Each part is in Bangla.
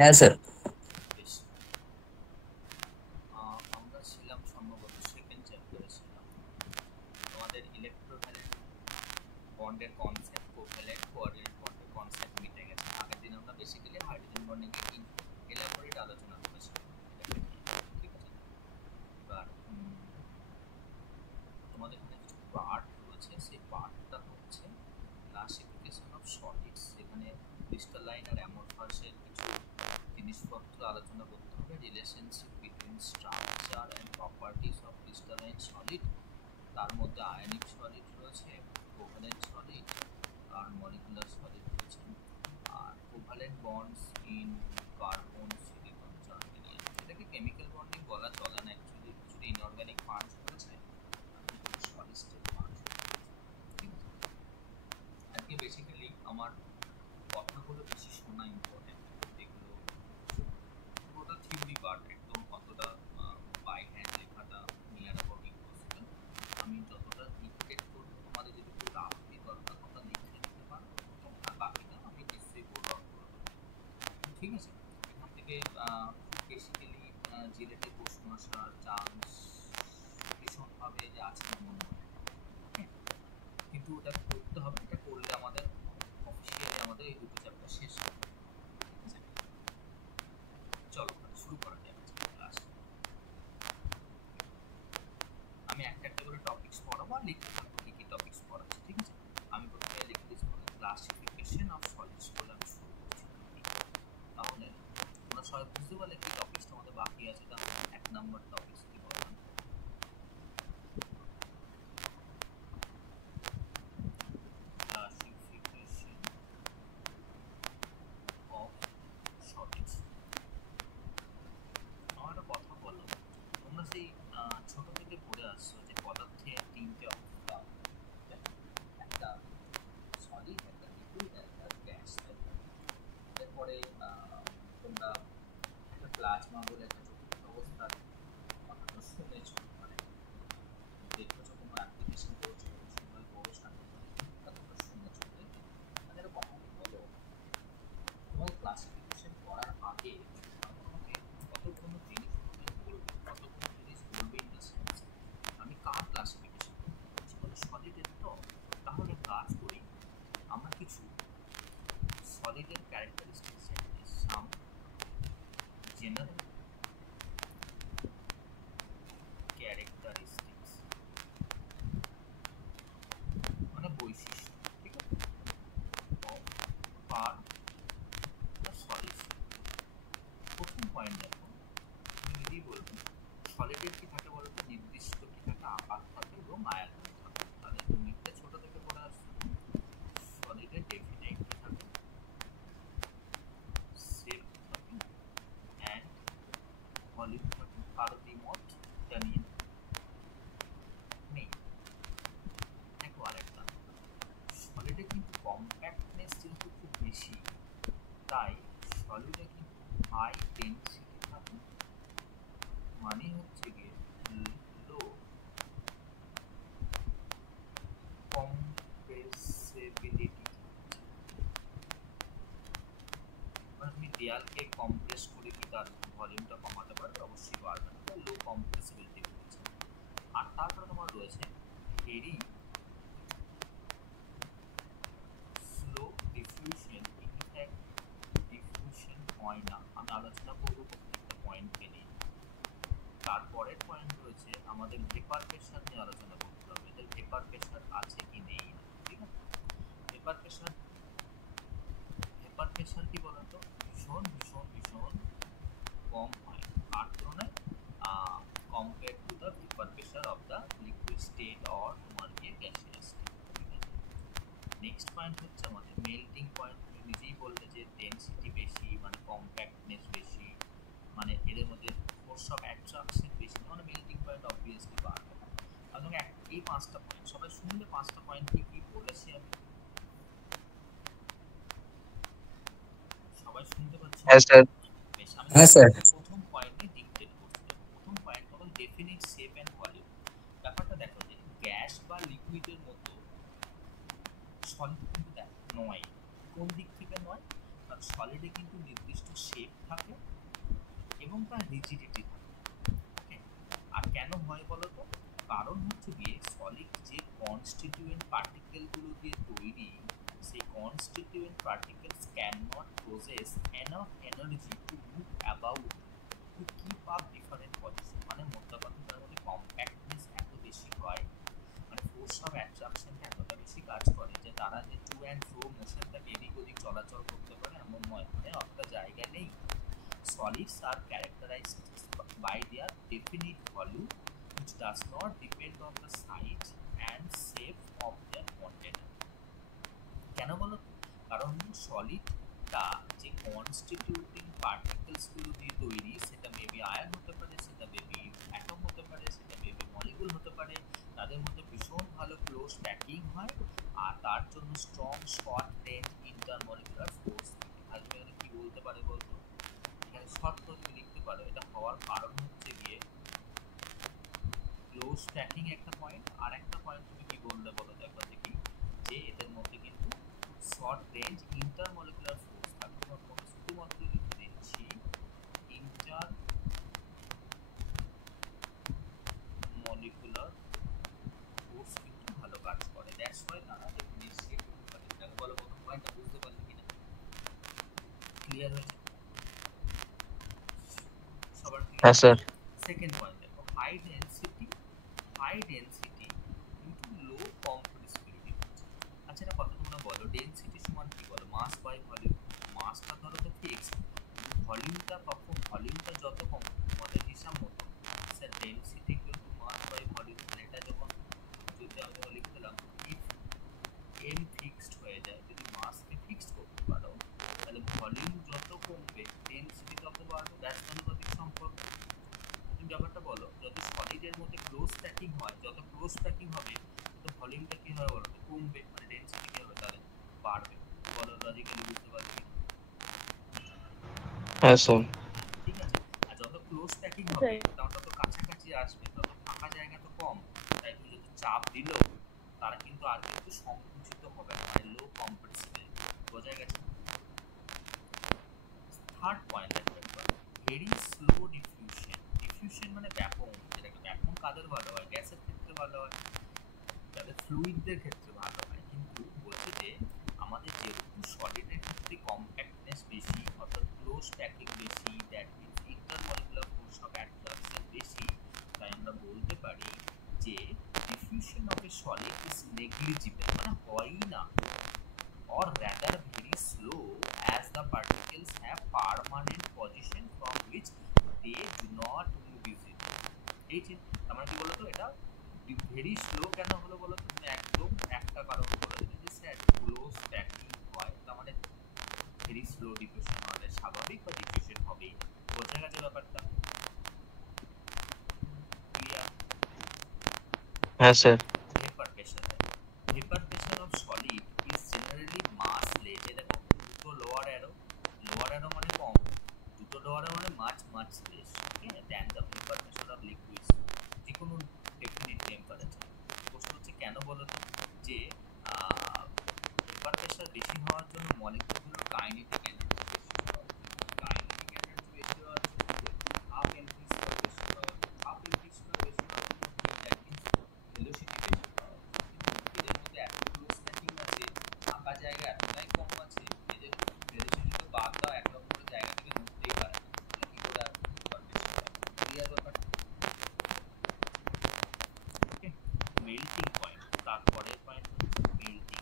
হ্যাঁ স্যার। বেশ, আমরা ছিলাম সম্ভবত সেকেন্ড চ্যাপ্টারে ছিলাম। তোমাদের ইলেকট্রোভ্যালেন্ট বন্ডের কনসেপ্ট, কোভ্যালেন্ট কোঅর্ডিনেট বন্ডের কনসেপ্ট মিটে গেছে। আগের দিন আমরা বেসিক্যালি হাইড্রোজেন বন্ডিং এর এলাবোরেট আলোচনা করেছিলাম এটাকে নিয়ে। ঠিক আছে, এবার তোমাদের এখানে কিছু পার্ট রয়েছে, সেই পার্টটা হচ্ছে ক্লাসিফিকেশন অফ সলিডস। এখানে ক্রিস্টালাইন আর অ্যামরফাসের কিছু জিনিসপত্র আলোচনা করতে হবে, relationship between structure and properties of crystalline solid. তার মধ্যে আয়নিক সলিড রয়েছে, কোভ্যালেন্ট সলিড আর মলিকুলার সলিড রয়েছে। আর covalent bonds in carbon, silicon, germanium, এটাকে কেমিক্যাল বন্ডিং বলা চলে না অ্যাকচুয়ালি, কিছুটা ইনঅর্গানিক পার্টস রয়েছে, সলিড স্টেট পার্টস। ঠিক আছে, আজকে বেসিক্যালি আমার কথাগুলো বেশি শোনা ইম্পর্টেন্ট, যেগুলো পুরোটা থিওরি পার্ট, একদম অতটা বাই হ্যান্ড লেখাটা নিয়ার অ্যাবাউট ইম্পসিবল। আমি যতটা ডিকটেট করবো, তোমাদের যদি একটু রাফলি দরকার কথা লিখে নিতে পারো, আর বাকিটা আমি নিশ্চয়ই বোর্ড আউট করে দেবো। ঠিক আছে, এখান থেকে বেসিক্যালি জিলেটের প্রশ্ন আসার চান্স ভীষণভাবে যে আছে এমন নয়। হ্যাঁ, কিন্তু ওটা করতে হবে, এটা করলে আমাদের অফিসিয়ালি আমাদের এই দুটো চ্যাপ্টার শেষ হবে। ঠিক আছে, চলো শুরু করা যাক ক্লাস। আমি একটা একটা করে টপিকস পড়াবো আর লিখতে থাকবো কী কী টপিকস পড়াচ্ছি। ঠিক আছে, আমি প্রথমে লিখে দিচ্ছি ক্লাসিফিকেশন অফ সলিডস বলে আমি শুরু করছি। তাহলে তোমরা সবাই বুঝতে পারলে কি টপিকসটা আমাদের বাকি আছে। তাহলে এক নম্বর টপিকস কি বললাম, ক্লাসিফিকেশন অফ সলিডস। আমার একটা কথা বলো, তোমরা সেই ছোট থেকে পড়ে আসছো যে পদার্থের তিনটে অবস্থা, একটা সলিড, একটা লিকুইড, একটা গ্যাস। এরপরে তোমরা একটা প্লাজমা বলে একটা চতুর্থ অবস্থার কথাটা শুনেছো, মানে দেখেছো, কোনো অ্যাপ্লিকেশন করেছো, কোনো সময় গবেষণা এটা তোমরা শুনেছো, তাই তো? তাদের কথা বলো, তোমার ক্লাসিফিকেশন করার আগে আমি তোমাকে কতগুলো জিনিস বলবো, কতগুলো জিনিস বলবে ইন দ্য সেন্স আমি কার ক্লাসিফিকেশন করছি, বলে সলিডের। তো তাহলে কাজ করি, আমরা কিছু সলিডের ক্যারেক্টারিস্টিক্স জানি, সাম জেনারেল ক্যারেক্টারিস্টিক্স, মানে বৈশিষ্ট্য। ঠিক আছে, অফ পার সলিড। প্রথম পয়েন্ট দেখো, আমি নিজেই বলবো সলিডের কি থাকে বলতো, নির্দিষ্ট কি থাকে, আকার থাকে এবং আয়তন থাকে। তাহলে তুমি এটা ছোট থেকে পড়ে আসছো, সলিডের ডেফিনেট কি থাকে, শেপ থাকে অ্যান্ড ভলিউম থাকে। কারো দ্বিমত জানিয়ে নেই। দেখো আরেকটা, সলিডে কিন্তু কম্প্যাক্টনেস যেহেতু খুব বেশি, তাই সলিডে কিন্তু হাই ডেনসিটি থাকে, মানে হচ্ছে গিয়ে লো কম্প্রেসিবিলিটি। মানে তুমি দেয়ালকে কম্প্রেস করে কি তার ভলিউমটা কমাতে পারবে? অবশ্যই পারবে না, লো কম্প্রেসিবিলিটি রয়েছে। আর তারপরে তোমার রয়েছে very slow diffusion. In fact diffusion হয় না, আমি আলোচনা করবো প্রত্যেকটা পয়েন্টকে নিয়ে। তারপরের পয়েন্ট রয়েছে আমাদের ভেপার প্রেশার নিয়ে আলোচনা করতে হবে, এদের ভেপার প্রেশার আছে কি নেই। ঠিক আছে, ভেপার প্রেশার, ভেপার প্রেশার কি বলতো, ভীষণ ভীষণ ভীষণ কম হয় কার তুলনায়, compare to the vapour pressure of the liquid state or তোমার গিয়ে গ্যাসিয়াস স্টেট। ঠিক আছে, নেক্সট পয়েন্ট হচ্ছে আমাদের মেল্টিং পয়েন্ট। তুমি নিজেই বললে যে ডেনসিটি বেশি মানে কম্প্যাক্টনেস বেশি, মানে এদের মধ্যে ফোর্স অফ অ্যাট্রাকশন বেশি, মানে মেল্টিং পয়েন্ট অবভিয়াসলি বাড়বে। আর তোমাকে এই পাঁচটা পয়েন্ট সবাই শুনলে, পাঁচটা পয়েন্ট কি কি বলেছি আমি, সবাই শুনতে পাচ্ছি? হ্যাঁ স্যার। বেশ, আমি হ্যাঁ তাহলে স্যার। প্রথম পয়েন্টে ডিকটেট করতে যাবো। প্রথম পয়েন্ট হলো ডেফিনিট শেপ অ্যান্ড ভলিউম। ব্যাপারটা দেখো যে গ্যাস বা লিকুইডের মতো সলিড কিন্তু নয়। কোন দিক থেকে নয়? সলিডে কিন্তু নির্দিষ্ট শেপ থাকে এবং তার রিজিডিটি থাকে। ওকে, আর কেন হয় বলো তো? কারণ হচ্ছে গিয়ে সলিড যে কনস্টিটিউয়েন্ট পার্টিকেলগুলো দিয়ে তৈরি, সেই constituent particles can not pauses enough energy to move about to keep up different position. মানে মোদ্দা কথা, তার মধ্যে কম্প্যাক্টনেস এত বেশি হয়, মানে ফোর্স অফ অ্যাট্রাকশনটা এতটা বেশি কাজ করে যে তারা যে টু অ্যান্ড ফ্রো মোশনটাকে এদিক ওদিক চলাচল করতে পারে এমন নয়, মানে অতটা জায়গা নেই। Solids are characterized by their definite volume, which does not depend on the size and shape of their container. কেন বলো? কারণ সলিডটা যে কনস্টিটিউটিং পার্টিকেলসগুলো দিয়ে তৈরি, সেটা মেবি আয়ন হতে পারে, সেটা মেবি অ্যাটম হতে পারে, সেটা মেবি মলিকুল হতে পারে, তাদের মধ্যে ভীষণ ভালো ক্লোজ প্যাকিং হয়, আর তার জন্য strong short range intermolecular force. আজকে কি বলতে পারে বলতো? এখানে শর্ট করে লিখতে পারো, এটা হওয়ার কারণ হচ্ছে গিয়ে ক্লোজ প্যাকিং একটা পয়েন্ট, আর একটা পয়েন্ট তুমি কি বললে বলো তো একবার দেখি, যে এদের মধ্যে কিন্তু শর্ট রেঞ্জ ইন্টারমলিকুলার ফোর্স থাকে। তোমাকে শুধুমাত্র লিখে দিচ্ছি ইন্টারমলিকুলার ফোর্স কিন্তু ভালো কাজ করে, দ্যাটস ওয়াই তারা ডেফিনিট শেপ করতে পারে। দেখো বলো প্রথম পয়েন্টটা বুঝতে পারলে কিনা? ক্লিয়ার হয়েছে সবার? হ্যাঁ স্যার। সেকেন্ড পয়েন্ট দেখো, হাই ডেনসিটি কিন্তু লো কম্প্রেসিবিলিটি। আচ্ছা, এটা কথা তোমরা বলো, ডেনসিটি সমান কি বলো? মাস বাই ভলিউম। মাসটা ধরো তো ফিক্স, ভলিউমটা কখন? ভলিউমটা যত কম তোমাদের হিসাব মতো স্যার ডেনসিটি কিন্তু মাস বাই ভলিউম। এটা যখন যদি আমি লিখলাম ইফ এম ফিক্সড হয়ে যায়, যদি মাসকে ফিক্সড করতে পারো, তাহলে ভলিউম যত কমবে ডেনসিটি তত বাড়বে। ব্যস্তানুপাতিক সম্পর্ক। তুমি ব্যাপারটা বলো, যত সলিডের মধ্যে ক্লোজ প্যাকিং হয়, যত ক্লোজ প্যাকিং হবে তত ভলিউমটা কি হবে বলো তো? কমবে, মানে ডেনসিটি কি হবে তাহলে? বাড়বে। বলো লজিক্যালি বুঝতে পারবে কিনা? হ্যাঁ স্যার। ঠিক আছে। আর যত ক্লোজ প্যাকিং হবে তত কাছাকাছি আসবে, তত ফাঁকা জায়গা তো কম, তাই তুমি যত চাপ দিলো তারা কিন্তু আর কিন্তু সংকুচিত হবে না, মানে লো কম্প্রেসিবল। বোঝা গেছে? থার্ড পয়েন্ট দেখো একবার, ভেরি স্লো ডিফিউশন। ডিফিউশন মানে ব্যাপন। যেটাকে ব্যাপন কাদের ভালো হয়? গ্যাসের ক্ষেত্রে ভালো হয়, তাদের ফ্লুইডদের ক্ষেত্রে ভালো হয়। কিন্তু বলছে যে আমাদের যেহেতু সলিডের ক্ষেত্রে কম্প্যাক্টনেস বেশি, অর্থাৎ ক্লোজ প্যাকিং বেশি, that means intermolecular force of attraction বেশি, তাই আমরা বলতে পারি যে diffusion of A solid is negligible, মানে হয়ই না, or rather very slow, as the particles have permanent position from which they do not move easily. এই যে আমরা কি বলতো, এটা ভেরি স্লো কেন হলো বলো? তুমি একদম একটা কারণ বলে দিলে যে স্যার ক্লোজ প্যাকিং হয়, তার মানে ভেরি স্লো ডিফিউশন হবে, স্বাভাবিক বা ডিফিউশন হবেই। বোঝা গেছে ব্যাপারটা? ক্লিয়ার? হ্যাঁ sir. Vapour pressure. Vapour pressure of solid is generally much less. এই দেখো দুটো লোয়ার অ্যারো মানে কম, দুটো লোয়ার অ্যারো মানে much less, okay, than the vapour pressure of liquids, যে কোনো ডেফিনিট টেম্পারেচার। প্রশ্ন হচ্ছে কেন বলো তো? যে ভেপার প্রেশার বেশি হওয়ার জন্য মলিকিউলগুলোর কাইনেটিক এনার্জি বেশি হওয়ার জন্য, কাইনেটিক এনার্জি বেশি হওয়ার জন্য হাফ এমপি স্কয়ার বেশি হওয়ার জন্য, হাফ এমপি স্কয়ার বেশি হওয়ার জন্য দ্যাট মিন্স ভেলোসিটি বেশি পাওয়া। কিন্তু এদের মধ্যে এত ক্লোজ প্যাকিং আছে, ফাঁকা জায়গা এতটাই কম আছে, এদের ভেলোসিটি তো বাদ দাও, এক রকমের জায়গা থেকে নড়তেই পারে না, তাহলে কি করে আর ভেপার প্রেশার হয়? ক্লিয়ার ব্যাপারটা? ওকে, মেল্টিং পয়েন্ট। তারপরের পয়েন্ট হচ্ছে মেল্টিং।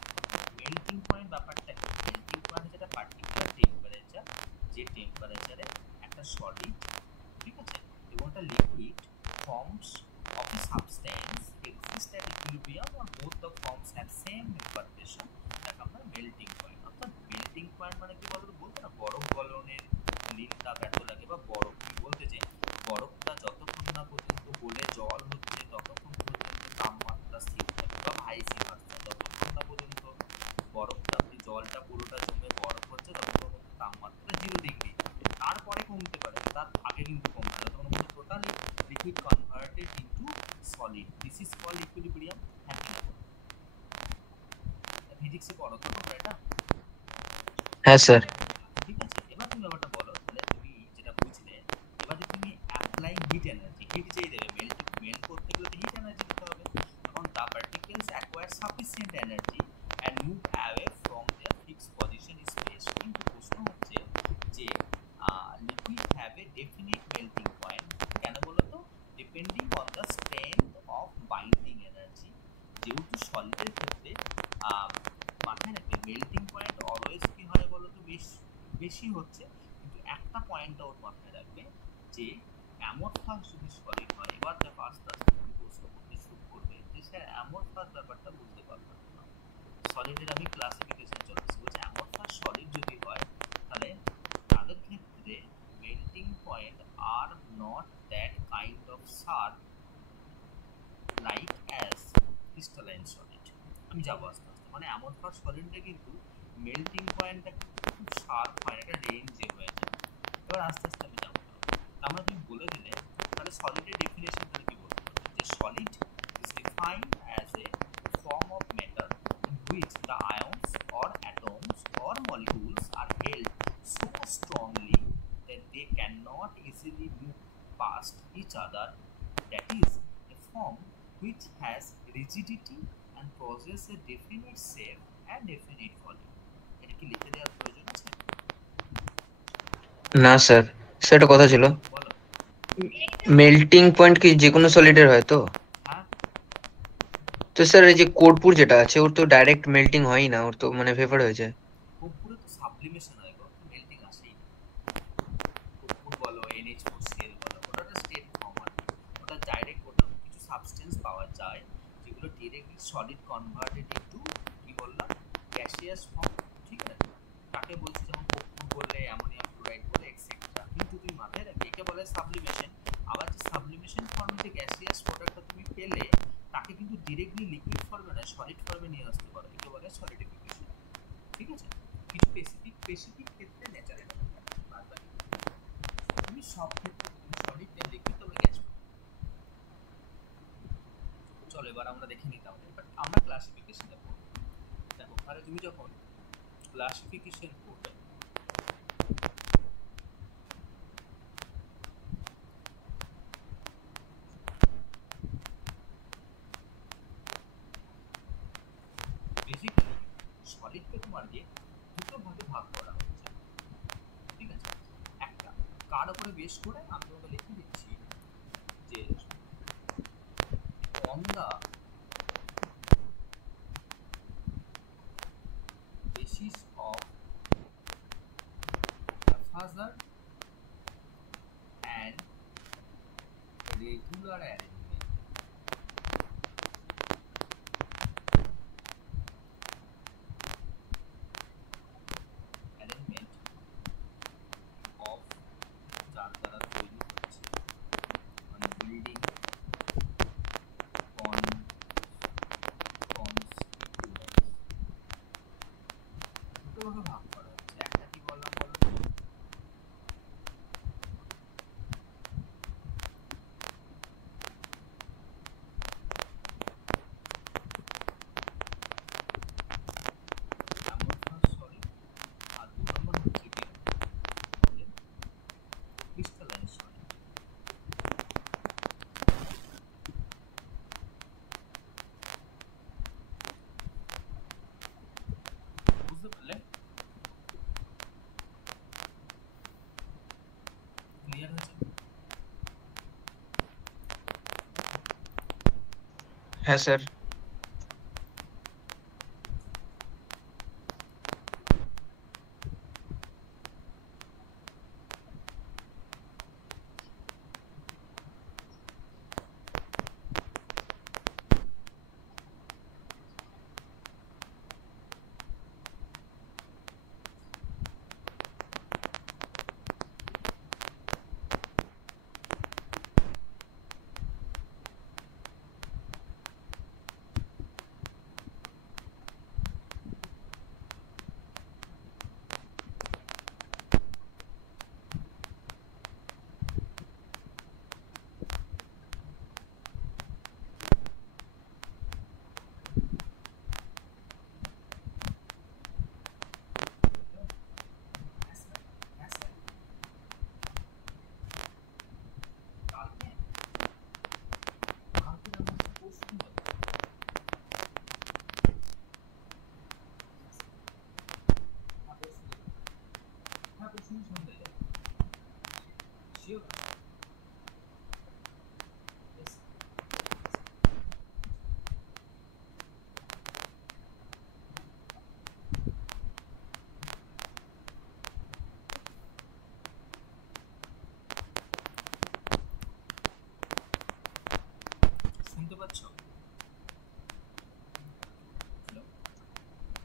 মেল্টিং পয়েন্ট ব্যাপারটা কি? মেল্টিং পয়েন্ট যেটা পার্টিকুলার টেম্পারেচার, যে টেম্পারেচারে একটা সলিড, ঠিক আছে, এবং একটা liquid forms of the substance exist at equilibrium or both the forms have same vapor pressure, তাকে আমরা মেল্টিং পয়েন্ট। অর্থাৎ মেল্টিং পয়েন্ট মানে কি বলতো? বলতো না বরফ গলনের লিন তাপ এত লাগে, বা বরফ কি বলতে, যে বরফটা যতক্ষণ না পর্যন্ত গলে জল হচ্ছে ততক্ষণ পর্যন্ত তাপমাত্রা স্থির থাকে, বা ভাইস ভার্সা, যতক্ষণ না পর্যন্ত বরফটা জলটা পুরোটা জমে বরফ হচ্ছে ততক্ষণ পর্যন্ত তাপমাত্রা 0 ডিগ্রি, তারপরে কমতে পারে, তার আগে কিন্তু কমবে না, তখন কিন্তু totally liquid converted into solid. This is called equilibrium. হ্যাঁ কি না? ফিজিক্সে পড়ো তো তোমরা এটা? হ্যাঁ স্যার। ঠিক তুমি ব্যাপারটা বলো, তাহলে তুমি যেটা বুঝলে। এবারে তুমি অ্যাপ্লাই হিট এনার্জি, হিট যেই দেবে, মেল্ট করতে গেলে হিট এনার্জি দিতে হবে। তখন the particles acquire sufficient energy and move away from their fixed position in space. কিন্তু প্রশ্ন হচ্ছে যে liquid have a definite melting point, কেন বলো তো? Depending on the strength of binding energy. যেহেতু সলিডের ক্ষেত্রে মাথায় রাখবে মেল্টিং পয়েন্ট অলওয়েজ কি হয় বলো তো, বেশি হচ্ছে, কিন্তু একটা পয়েন্টটা ওর মাথায় রাখবে যে অ্যামরফাস যদি সলিড হয়, এবার দেখো আস্তে আস্তে তুমি প্রশ্ন করতে শুরু করবে যে স্যার অ্যামরফাস ব্যাপারটা বুঝতে পারলাম না। সলিডের আমি ক্লাসিফিকেশন চলে আসছি, বলছে অ্যামরফাস সলিড যদি হয় তাহলে তাদের ক্ষেত্রে melting point are not that kind of sharp like as crystalline solid. আমি যাবো আস্তে আস্তে, মানে অ্যামরফাস সলিডে কিন্তু মেল্টিং পয়েন্টটা খুব শার্প হয়, একটা রেঞ্জে হয়ে যায়। এবার আস্তে আস্তে আমি যাবো, আমরা তুমি বলে দিলে তাহলে সলিডের ডেফিনেশন তাহলে কি বলতে পারবে? যে solid is defined as a form of matter in which the ions or atoms or molecules are held so strongly that they cannot easily move past each other. That is, a form which has rigidity and possesses a definite shape and definite volume. এটা কি লিখে দেওয়ার প্রয়োজন আছে? না স্যার, সেটা কথা ছিল। বলো। মেল্টিং পয়েন্ট কি যে কোনো সলিডের হয় তো? হ্যাঁ, তো স্যার এই যে কোডপুর যেটা আছে ওর তো ডাইরেক্ট মেল্টিং হয়ই না, ওর তো মানে ভেপার হয়ে যায়। কর্পূরে তো সাবলিমেশন হয় গো, মেল্টিং আসেই না। কর্পূর বলো, NH4Cl বলো, ওটা একটা স্টেট ফর্ম আর কি। ওটা ডাইরেক্ট ওটা কিছু সাবস্টেন্স পাওয়া যায় যেগুলো ডিরেক্টলি সলিড কনভার্টেড ইনটু কি বললাম, গ্যাসিয়াস ফর্ম। ঠিক আছে, তাকে বলছি যেমন কর্পূর বললে, অ্যামোনিয়াম ক্লোরাইড বলে, এক্সেট্রা। কিন্তু তুমি মাথায় রাখবে একে বলে সাবলিমেশন। আবার যে সাবলিমেশন ফর্মে যে গ্যাসিয়াস প্রোডাক্টটা তুমি পেলে তাকে কিন্তু ডিরেক্টলি লিকুইড ফর্মে না, সলিড ফর্মে নিয়ে আসতে পারো, একে বলে সলিডিফিকেশন। ঠিক আছে, কিছু স্পেসিফিক ক্ষেত্রে ন্যাচারাল বাদ, তুমি সব ক্ষেত্রে তুমি সলিড না লিকুইড তবে গ্যাস। চলো এবার আমরা দেখে নিতাম, বাট আমরা ক্লাসিফিকেশনটা করব। দেখো তাহলে তুমি যখন ক্লাসিফিকেশন করবে, বেসিক্যালি সলিডকে তোমার যে দুটো ভাগে ভাগ করা হচ্ছে। ঠিক আছে, একটা কার উপরে বেস করে আমি তোমাকে লিখে দিচ্ছি যে on the basis of haphazard and regular arrangement of যার দ্বারা তৈরি হচ্ছে, মানে বিল্ডিং দুটো ভাগে ভাগ করা হচ্ছে। একটা কি বললাম বলো তো? অ্যামরফাস সলিড, আর দু নম্বর হচ্ছে কি ক্রিস্টালাইন সলিড। বুঝতে পারলে? ক্লিয়ার হয়েছে? হ্যাঁ স্যার। বুঝিও না। Yes. শুনতে পাচ্ছ? হ্যালো?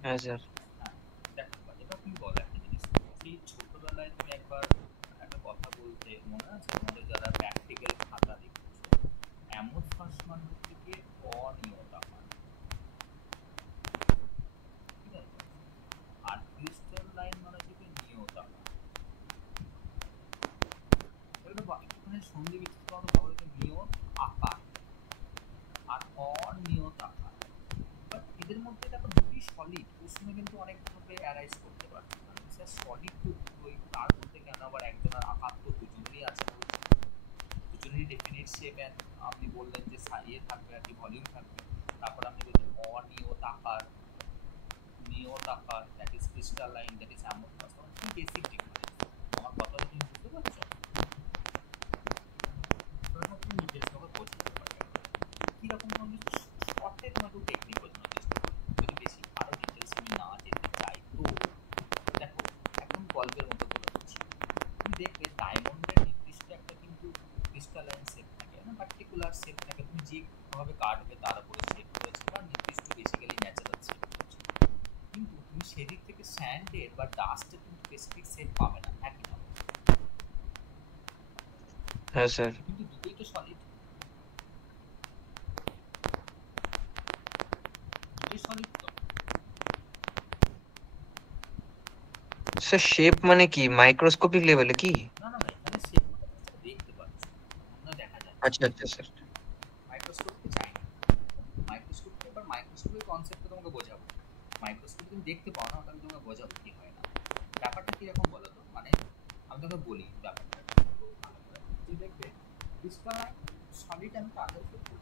হ্যাঁ স্যার। হ্যাঁ, দেখো এবার তুমি বলো একটা জিনিস, সেই ছোটবেলায় তুমি একবার একটা কথা বলতে মনে আছে তোমাদের, যারা প্র্যাকটিক্যাল খাতা দেখেছো, অ্যামোরফাস মানে হচ্ছে গিয়ে অনিয়তা মান, ঠিক আছে? আর ক্রিস্টাল লাইন মানে হচ্ছে গিয়ে নিয়তা মান। এগুলো একটুখানি সন্ধি বিচ্ছিন্ন ভাবে ভালো হচ্ছে নিয়ত আকার আর অনিয়ত আকার। বাট এদের মধ্যে দেখো দুটি সলিড, প্রশ্ন কিন্তু অনেকভাবে অ্যারাইজ করতে পারছে, মানে স্যার সলিড তো দুটোই, তার মধ্যে কেন আবার একজনের আকার তো দুজনেরই আছে বলছে, দুজনেরই ডেফিনিট শেপ, আপনি বললেন যে ইয়ে থাকবে আর কি, ভলিউম থাকবে, তারপর আপনি বলছেন অনিয়ত আকার, নিয়ত আকার, that is crystalline, that is amorphous. কি বেসিক ডিফারেন্স আমার কথাটা তুমি বুঝতে পারছো? এবার তুমি নিজের সঙ্গে বোঝাতে পারবে কিরকম ধরনের শর্টে তোমাকে টেকনিক বোঝানোর চেষ্টা করবে, যদি বেশি আরো ডিটেলস আমি না যেতে চাই তো। দেখো একদম গল্পের মতো বলে দিচ্ছি, তুমি দেখবে ডায়মন্ডের নির্দিষ্ট একটা কিন্তু ক্রিস্টালাইন শেপ থাকে না, পার্টিকুলার শেপ থাকে, তুমি যেভাবে কাটবে তার উপরে শেপ রয়েছে বা নির্দিষ্ট বেসিক্যালি ন্যাচারাল শেপ রয়েছে, কিন্তু তুমি সেদিক থেকে স্যান্ডের বা ডাস্টের কিন্তু স্পেসিফিক শেপ পাবে না, হ্যাঁ কি না? হ্যাঁ স্যার। কিন্তু দুটোই তো সলিড, দুটোই সলিড তো। স্যার শেপ মানে কি, মাইক্রোস্কোপিক লেভেলে কি? না না না, এখানে শেপ মানে তুমি যেটা দেখতে পাচ্ছ, অন্য দেখা যাচ্ছে, আচ্ছা আচ্ছা স্যার। মাইক্রোস্কোপকে চাই না। মাইক্রোস্কোপ, এবার মাইক্রোস্কোপের কনসেপ্টটা তোমাকে বোঝাবো। মাইক্রোস্কোপ তুমি দেখতে পাও না, ওটা আমি তোমাকে বোঝাবো কি হয় না। ব্যাপারটা কিরকম বলো তো, মানে আমি তোকে বলি ব্যাপারটা একটু ভালো করে, যে দেখবে ক্রিস্টালাইন সলিড আমি কাদের ক্ষেত্রে,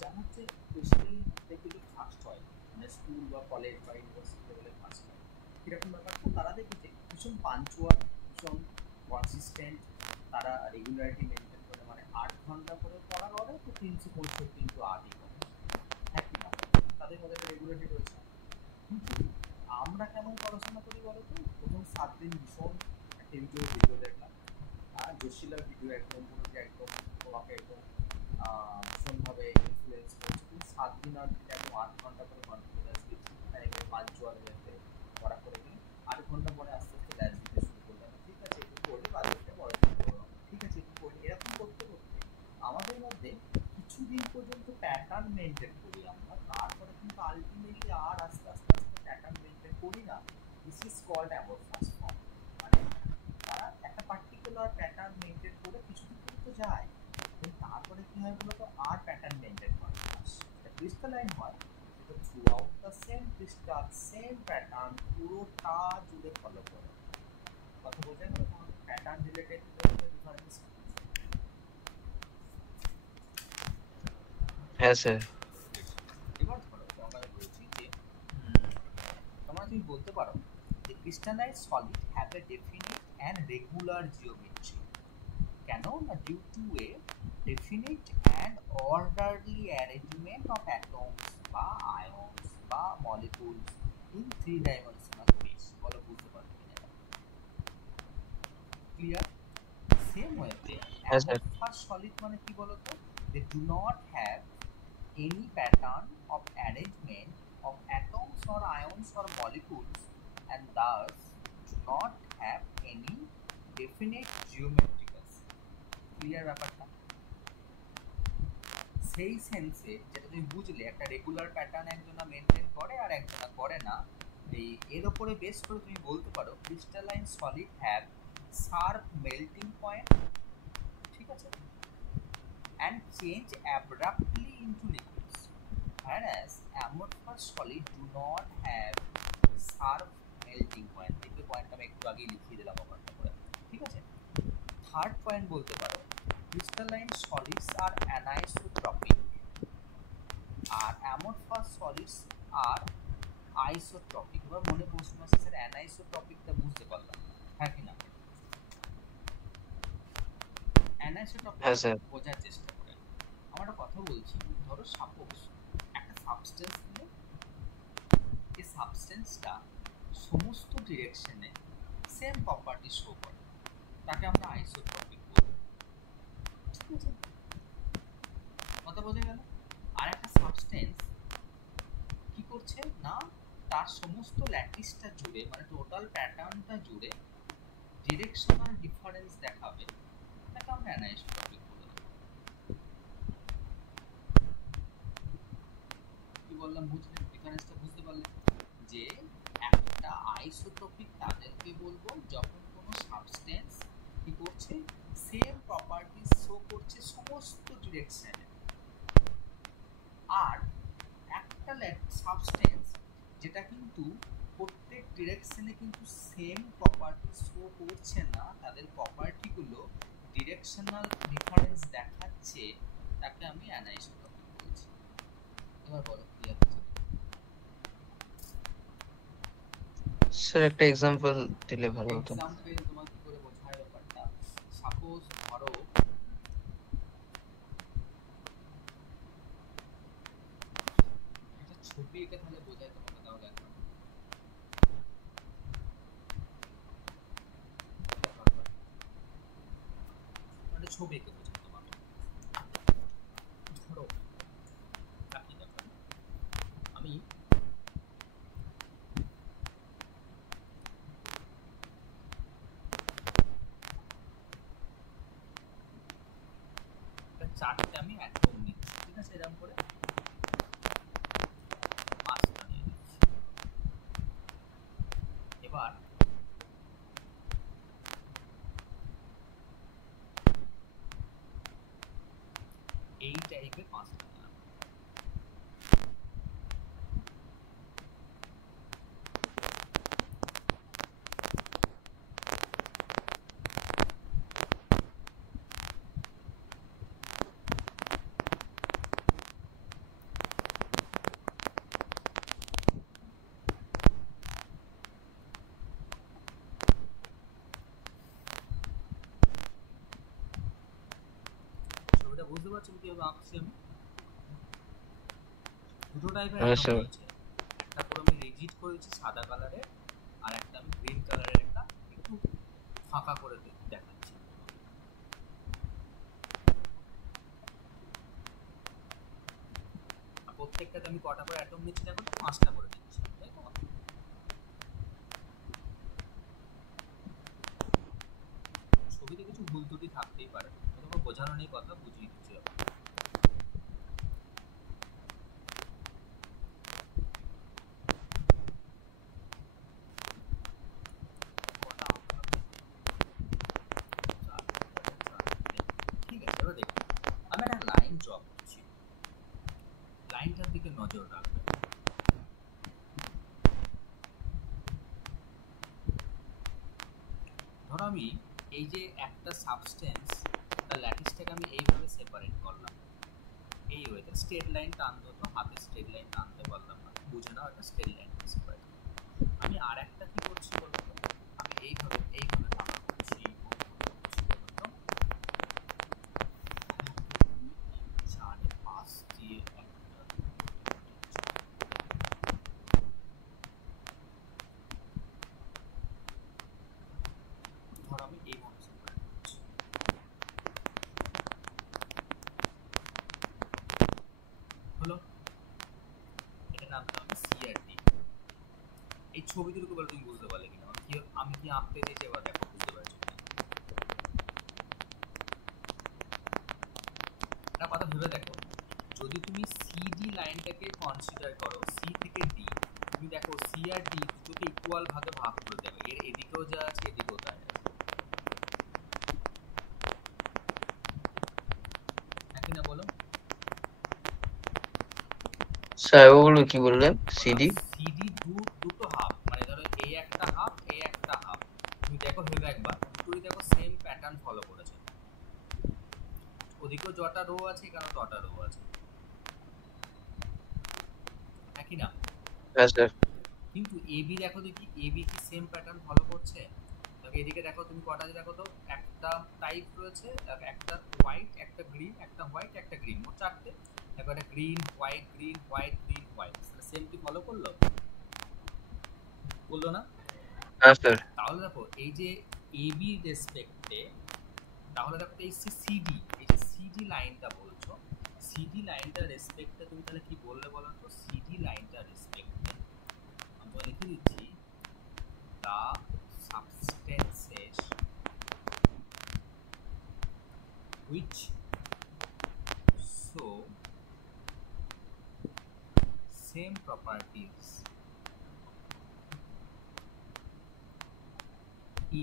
যা হচ্ছে বেসিক্যালি দেখবে যে ফার্স্ট হয়, মানে স্কুল বা কলেজ বা ইউনিভার্সিটি লেভেলে ফার্স্ট হয়, কীরকম ব্যাপার তো, তারা দেখবে যে ভীষণ পাঞ্চুয়াল, ভীষণ কনসিস্টেন্ট, তারা রেগুলারিটি মেনটেন করে, মানে 8 ঘন্টা করে পড়া করে তো 365 কিন্তু 8ই করে, হ্যাঁ কি না? তাদের মধ্যে একটা রেগুলারিটি রয়েছে। কিন্তু আমরা কেমন পড়াশোনা করি বলো তো, প্রথম 7 দিন ভীষণ একটা ইউটিউবে ভিডিও দেখলাম, আর জোশিলার ভিডিও একদম পুরো যে একদম তোমাকে একদম ভীষণভাবে ইনফ্লুয়েন্স করছে, তুমি 7 দিন আর দিন একদম 8 ঘন্টা করে কন্টিনিউয়াসলি ঠিক টাইমে পাঞ্চুয়াল ওয়েতে পড়া করে গেলে 8 ঘন্টা পরে আস্তে আস্তে ল্যাজ দিতে শুরু করলাম, ঠিক আছে একটু পড়লে বাদ দিতে পরে করলাম, ঠিক আছে একটু পড়ি, এরকম করতে করতে আমাদের মধ্যে কিছুদিন পর্যন্ত প্যাটার্ন মেনটেন করি আমরা, তারপরে কিন্তু আলটিমেটলি আর আস্তে আস্তে আস্তে প্যাটার্ন মেনটেন করি না। This is called amorphous form, মানে তারা একটা পার্টিকুলার প্যাটার্ন মেনটেন করে কিছুদিন পর্যন্ত যায়, কিন্তু তারপরে কি হয় বলতো, আর প্যাটার্ন মেনটেন করে না, সেটা ক্রিস্টালাইন হয়, সেটা through out the same crystal same pattern পুরোটা জুড়ে ফলো করে। কথা বোঝা গেল তোমার প্যাটার্ন রিলেটেড ডিফারেন্স? হ্যাঁ স্যার। এবার ধরো তোমাকে আমি বলছি যে তোমরা তুমি বলতে পারো যে crystalline solid have a definite and regular geometry, কেন না due to a definite and orderly arrangement of atoms বা আয়নস বা মলিকুলস ইন 3 ডাইমেনশনাল স্পেস। বলো বুঝতে পারবে কিনা? ক্লিয়ার? সেম ওয়েতে হ্যাঁ স্যার। অ্যামরফাস সলিড মানে কি বলতো, they do not have any pattern of arrangement of atoms or ions or molecules and thus do not have any definite geometrical shape. Clear ব্যাপারটা? সেই সেন্সে যেটা তুমি বুঝলে, একটা রেগুলার প্যাটার্ন একজনা মেনটেন করে আর একজনা করে না, এই এর ওপরে বেস করে তুমি বলতে পারো crystalline solid have sharp melting point, ঠিক আছে, and change abruptly into liquids, whereas amorphous solid do not have sharp melting point। দেখবে পয়েন্ট আমি একটু আগেই লিখিয়ে দিলাম ওখানটা করে, ঠিক আছে? থার্ড পয়েন্ট বলতে পারো ক্রিস্টালাইন সলিডস আর অ্যানাইসোট্রপিক আর amorphous সলিডস আর আইসোট্রপিক। এবার মনে প্রশ্ন আছে স্যার অ্যানাইসোট্রপিকটা বুঝতে পারলাম না, হ্যাঁ কি না? হ্যাঁ অ্যানাইসোট্রপিকটা স্যার। বোঝার চেষ্টা করেন। আমরা একটা কথা বলছি, ধরো সাপোজ একটা সাবস্টেন্স নিয়ে, এই সাবস্টেন্সটা সমস্ত ডিরেকশনে সেম প্রপার্টি শো করে, তাকে আমরা আইসোট্রপিক বলবো। ঠিক আছে, কথা বোঝা গেল? আর একটা সাবস্টেন্স কি করছে না, তার সমস্ত ল্যাটিসটা জুড়ে, মানে টোটাল প্যাটার্নটা জুড়ে ডিরেকশনাল ডিফারেন্স দেখাবে, তাকে আমরা অ্যানাইসোট্রপিক বলে দেবো। কি বললাম, বুঝলেন? ডিফারেন্সটা বুঝতে পারলেন? যে একটা আইসোট্রপিক তাদেরকে বলবো যখন কোনো সাবস্টেন্স কি করছে, সেম প্রপার্টিজ শো করছে সমস্ত ডিরেকশনে। আর একটা সাবস্টেন্স যেটা কিন্তু প্রত্যেক ডিরেকশনে কিন্তু সেম প্রপার্টি শো করছে না, তাদের প্রপার্টিগুলো ডিরেকশনাল ডিফারেন্স দেখাচ্ছে, তাকে আমি অ্যানাইসোট্রপিক বলছি। এবার বলো ক্লিয়ার হচ্ছে? স্যার একটা এক্সাম্পল দিলে ভালো হতো। এক্সাম্পল তোমার কি করে বোঝায় ব্যাপারটা? সাপোজ ধরো একটা ছবি এঁকে তাহলে বোঝায় তোমাকে, দাও দেখো। একটা ছবি এঁকে বোঝায় তোমাকে। ধরো আপনি দেখো, আমি চারটে আমি অ্যাটম নিচ্ছি, ঠিক আছে, এরকম করে পাঁচটা নিয়ে নিচ্ছি। এবার এই টাইপের পাঁচটা নিলাম। ছবিটা বুঝতে পারছো কিভাবে আঁকছি আমি? দুটো টাইপের হ্যাঁ অ্যাটম স্যার। রয়েছে, একটা পুরো আমি রিজিড করেছি সাদা কালারের, আর একটা আমি গ্রিন কালারের একটা একটু ফাঁকা করে দেখাচ্ছি। আর প্রত্যেকটাতে আমি কটা করে অ্যাটম নিচ্ছি দেখো, পাঁচটা করে নিচ্ছি, তাই তো? ছবিতে কিছু ভুল ত্রুটি থাকতেই পারে, তোমার বোঝানো নেই, কথা বুঝিয়ে দিচ্ছি। ঠিক আছে, এবার দেখুন, আমি একটা লাইন ড্র করছি, লাইনটার দিকে নজর রাখবেন। ধরো আমি এই যে একটা সাবস্টেন্স, তার ল্যাটিসটাকে আমি এইভাবে সেপারেট করলাম, এই ওয়েতে স্ট্রেট লাইন টানতে হতো, হাতে স্ট্রেট লাইন টানতে পারলাম না, বুঝে নাও একটা স্ট্রেট লাইন সেপারেট। আমি আর একটা কি করছি বলতো, আমি এইভাবে এইভাবে ভাঙা করছি, চারে পাঁচ দিয়ে একটা, ধর আমি এইভাবে সেপারেট করছি, হলো? এটা নাম দিলাম আমি সি আর ডি। এই ছবি দুটোকে বলে তুমি বুঝতে পারলে কিনা, আমি কি আঁকতে চেয়েছি, এবার দেখো বুঝতে পারছো কিনা। একটা কথা ভেবে দেখো, যদি তুমি সিডি লাইনটাকে কনসিডার করো, সি থেকে ডি, তুমি দেখো সি আর ডি দুটোকে ইকুয়াল ভাগে ভাগ করে দেবে, এর এদিকেও যা আছে এদিকেও তাই আছে, নাকি না বলো? স্যার ওগুলো কি বললেন? সিডি? সিডি দুটো হাফ, মানে ধরো এই একটা হাফ, এই একটা হাফ, তুমি দেখো ভেবে একবার, দুটোই দেখো সেম প্যাটার্ন ফলো করেছে, ওদিকেও যটা রো আছে এখানেও তটা রো আছে, নাকি না? হ্যাঁ স্যার। কিন্তু এবি দেখো দেখি, এবি কি সেম প্যাটার্ন ফলো করছে? তবে এদিকে দেখো তুমি কটা, দেখো তো, একটা কটা টাইপ রয়েছে, একটা হোয়াইট, একটা গ্রিন, একটা হোয়াইট, একটা গ্রিন, মোট চারটে। এবারে green white green white green white, same কি ফলো করলো? বললো না? হ্যাঁ স্যার। তাহলে দেখো এই যে এ বি রেসপেক্টে, তাহলে দেখো এই সিডি, এই যে সিডি লাইনটা বলছো, সিডি লাইনটা রেসপেক্টে তুমি তাহলে কি বললে বলো তো? সিডি লাইনটা রেসপেক্টে আমরা লিখে দিচ্ছি the substances which show same properties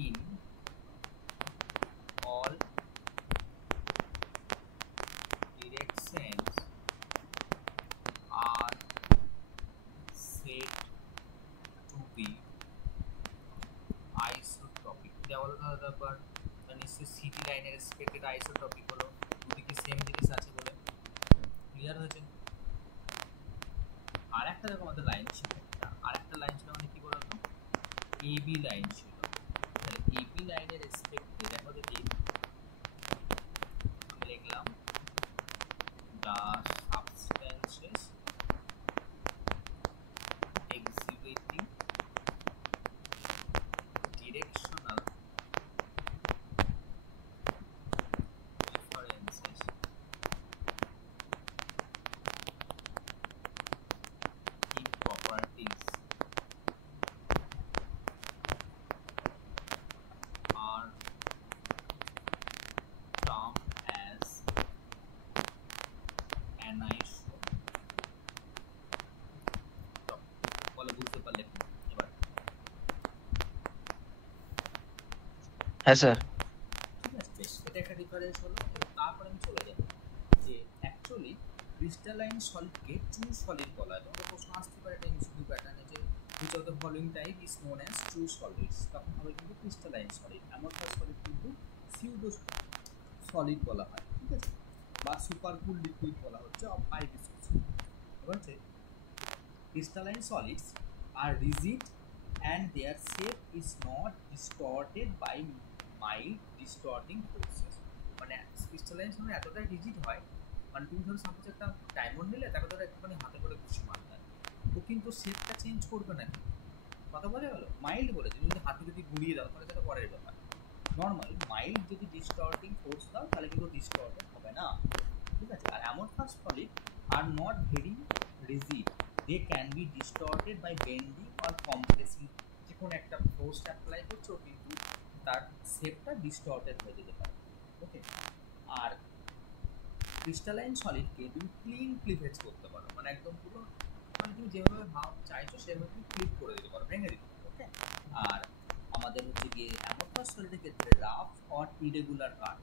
in all directions are said to be isotropic. দেওয়ালো দাদা আবার নিশ্চয়ই সিডি লাইনের রেসপেক্টেড আইসোট্রপিক হলো, দুদিকে সেম জিনিস আছে বলে। ক্লিয়ার হয়েছে? আর একটা দেখো আমাদের লাইন ছিল, আর একটা লাইন ছিল মানে কি বলতো, এ বি লাইন ছিল। তাহলে এ বি লাইনের রেসপেক্টে দেখো দেখি আমি লিখলাম the substances exhibiting directional differences in properties are termed as anisotropic. বলে বুঝতে পারলে কি? এবার হ্যাঁ স্যার। ঠিক আছে, বেশ, এটা একটা ডিফারেন্স হলো। তারপরে আমি চলে যাব যে অ্যাকচুয়ালি ক্রিস্টালাইন সলিডকে ট্রু সলিড বলা হয়। তোমাদের প্রশ্ন আসতে পারে এটা এমসিকিউ প্যাটার্নে যে which of the following type is known as true solids, তখন হবে কিন্তু ক্রিস্টালাইন সলিড। অ্যামরফাস সলিড কিন্তু সিউডো সলিড বলা হয়, ঠিক আছে, বা সুপারকুল লিকুইড বলা হচ্ছে অফ হাই ভিসকোসিটি। এবার হচ্ছে crystalline solids are rigid and their shape is not distorted by mild distorting forces. মানে ক্রিস্টালাইন সলিড এতটাই রিজিড হয়, মানে তুমি ধরো সাপোজ একটা ডায়মন্ড নিলে, তাকে ধরো একটুখানি হাতে করে ঘুষি মারতে, ও কিন্তু শেপটা চেঞ্জ করবে না। কথা বলে গেল মাইল্ড বলে, তুমি যদি হাতে যদি ঘুরিয়ে দাও তাহলে সেটা পরের ব্যাপার। নর্মাল মাইল্ড যদি ডিস্টর্টিং ফোর্স দাও তাহলে কিন্তু ডিস্টর্টেড হবে না, ঠিক আছে। আর amorphous solid are not very rigid, they can be distorted by bending or compressing. যে কোনো একটা ফোর্স অ্যাপ্লাই করছো কিন্তু তার শেপটা ডিস্টর্টেড হয়ে যেতে পারে, ওকে। আর ক্রিস্টালাইন সলিডকে তুমি ক্লিন ক্লিভেজ করতে পারো, মানে একদম পুরো, মানে তুমি যেভাবে ভাব চাইছো সেভাবে তুমি ক্লিপ করে দিতে পারো, ভেঙে দিতে পারো, ওকে। আর আমাদের হচ্ছে গিয়ে অ্যামরফাস সলিডের ক্ষেত্রে রাফ অর ইরেগুলার কাট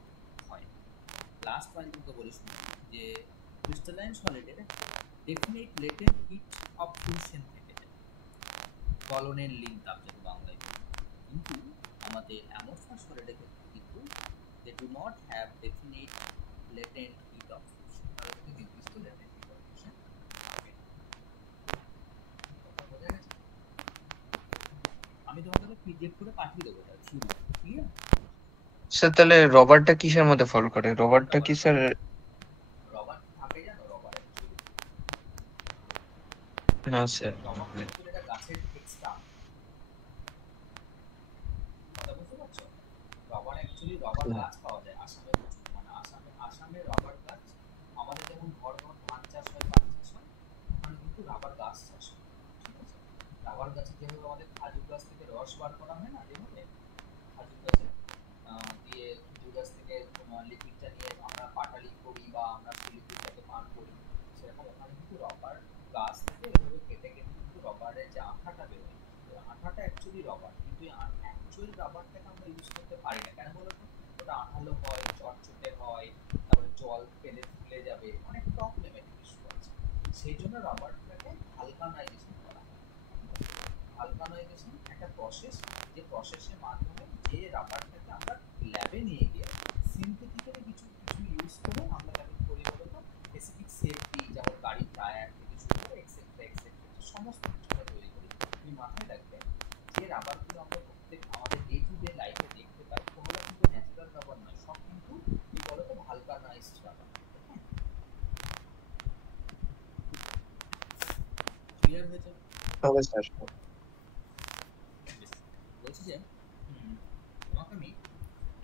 হয়। লাস্ট পয়েন্ট তোমাকে বলি শুনে যে ক্রিস্টালাইন সলিডের definite latent heat of fusion থেকে যায়, গলনের লিঙ্ক তাপ যেটা বাংলায় বলি। কিন্তু আমাদের অ্যামরফাস সলিডের ক্ষেত্রে কিন্তু they do not have definite latent heat of fusion, তাহলে কিন্তু নির্দিষ্ট লেটেন্ট হিট অফ ফিউশন হবে না। কথা বোঝা গেছে? আমি তোমাদের পিডিএফ করে পাঠিয়ে দেবো, এটা ক্লিয়ার? স্যার তাহলে রবারটা কিসের মধ্যে ফলো করে? রবারটা কি স্যার? রবার কি থাকে জানো? রবার অ্যাকচুয়ালি, না স্যার। রবার অ্যাকচুয়ালি এটা গাছের এক্সট্রা, কথা বুঝতে পারছো? রবার অ্যাকচুয়ালি রবার গাছ পাওয়া যায় আসামে প্রচুর, মানে আসামে রবার গাছ, আমাদের যেমন ঘর ধান চাষ হয়, পাট চাষ হয়, ওখানে কিন্তু রাবার গাছ চাষ হয়, ঠিক আছে। রাবার গাছে যেভাবে আমাদের খাজুর গাছ থেকে রস বার করা হয় না, যেভাবে খাজুর গাছে দিয়ে খেজুর গাছ থেকে লিকুইডটা নিয়ে আমরা পাটালি করি বা আমরা সেই লিকুইডটাকে পান করি, সেরকম ওখানে কিন্তু রবার গাছ থেকে এভাবে কেটে কেটে কিন্তু রবারের যে আঠাটা বেরোয়, ওই আঠাটা অ্যাকচুয়ালি রবার, কিন্তু অ্যাকচুয়াল রাবারটাকে আমরা ইউজ করতে পারি না, কেন বলো তো? ওটা আঠালো হয়, চটচটে হয়, তারপরে জল পেলে ফুলে যাবে, অনেক প্রবলেমের ইস্যু আছে। সেই জন্য রাবারটাকে ভালকানাইজেশন করা হয়। ভালকানাইজেশন একটা প্রসেস, যে প্রসেসের মাধ্যমে যে রাবারটাকে আমরা ল্যাবে নিয়ে গিয়ে সিনথেটিক্যালি কিছু কিছু ইউজ করে আমরা তাকে করি বলতো স্পেসিফিক সেফটি, যেমন গাড়ির টায়ার থেকে শুরু করে এক্সেট্রা এক্সেট্রা সমস্ত কিছুটা তৈরি করি। তুমি মাথায় রাখবে যে রাবারগুলো আমরা প্রত্যেক আমাদের ডে টু ডে লাইফে দেখতে পাই, কোনোটা কিন্তু ন্যাচারাল রাবার স্ট্রাটা। ক্লিয়ার হয়েছে? Okay sir. বেশ। বলছি যে তোমাকে আমি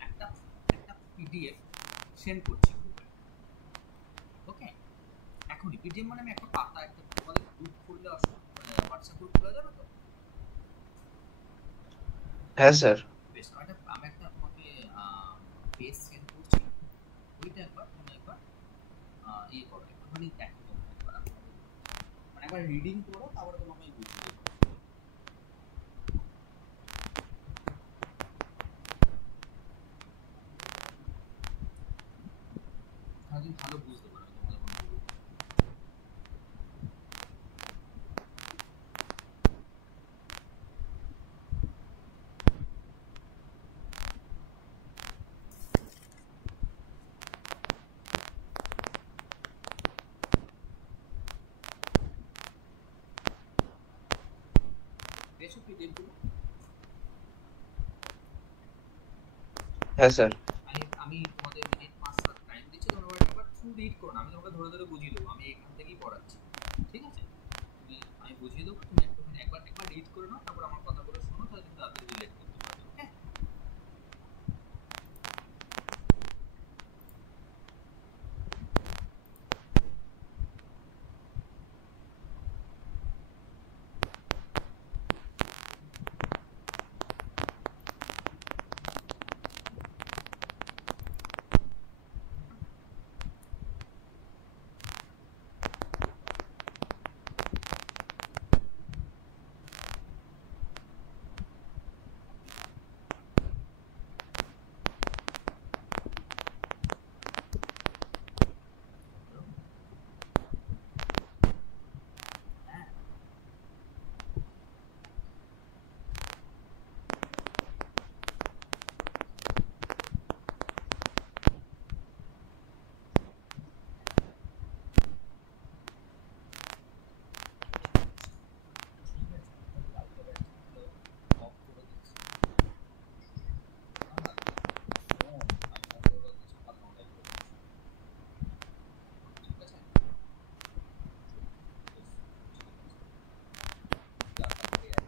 একটা একটা পিডিএফ সেন্ড করছি গ্রুপে। ওকে, এখনই পিডিএফ মানে আমি একটা পাতা, একটা তোমাদের গ্রুপ খুললে হোয়াটসঅ্যাপ গ্রুপ খোলা যাবে তো? হ্যাঁ স্যার। বেশ, আমি একটা তোমাকে পেজ সেন্ড করছি। ওইটা একবার তুমি একবার ইয়ে করো, একটুখানি দেখো তোমরা একবার, মানে একবার রিডিং করো, তারপরে তোমাকে আমি বুঝিয়ে দেবো। তাহলে তুমি ভালো বুঝতে পারবে তোমাদের মনে করবো। পেয়েছো পিডিএফ গুলো? হ্যাঁ স্যার। আমি তোমাদের মিনিট 5-7 টাইম দিচ্ছি, তোমরা একবার থ্রু রিড করো না, আমি তোমাকে ধরে ধরে বুঝিয়ে দেবো, আমি এখান থেকেই পড়াচ্ছি। ঠিক আছে, আমি বুঝিয়ে দেবো, তুমি একটুখানি একবার একবার রিড করে নাও, তারপর আমার কথাগুলো শোনো, তাহলে তুমি তাড়াতাড়ি রিলেট করতে পারবে। ওকে, হ্যাঁ ঠিক আছে, কালকে ব্যাচগুলো অফ করে দিচ্ছি। না না, শোন, আমি তাহলে ওরা হচ্ছে সকাল 9টায় করে দিচ্ছি। ঠিক আছে, বেশ, ঠিক আছে, যা তাড়াতাড়ি আয়।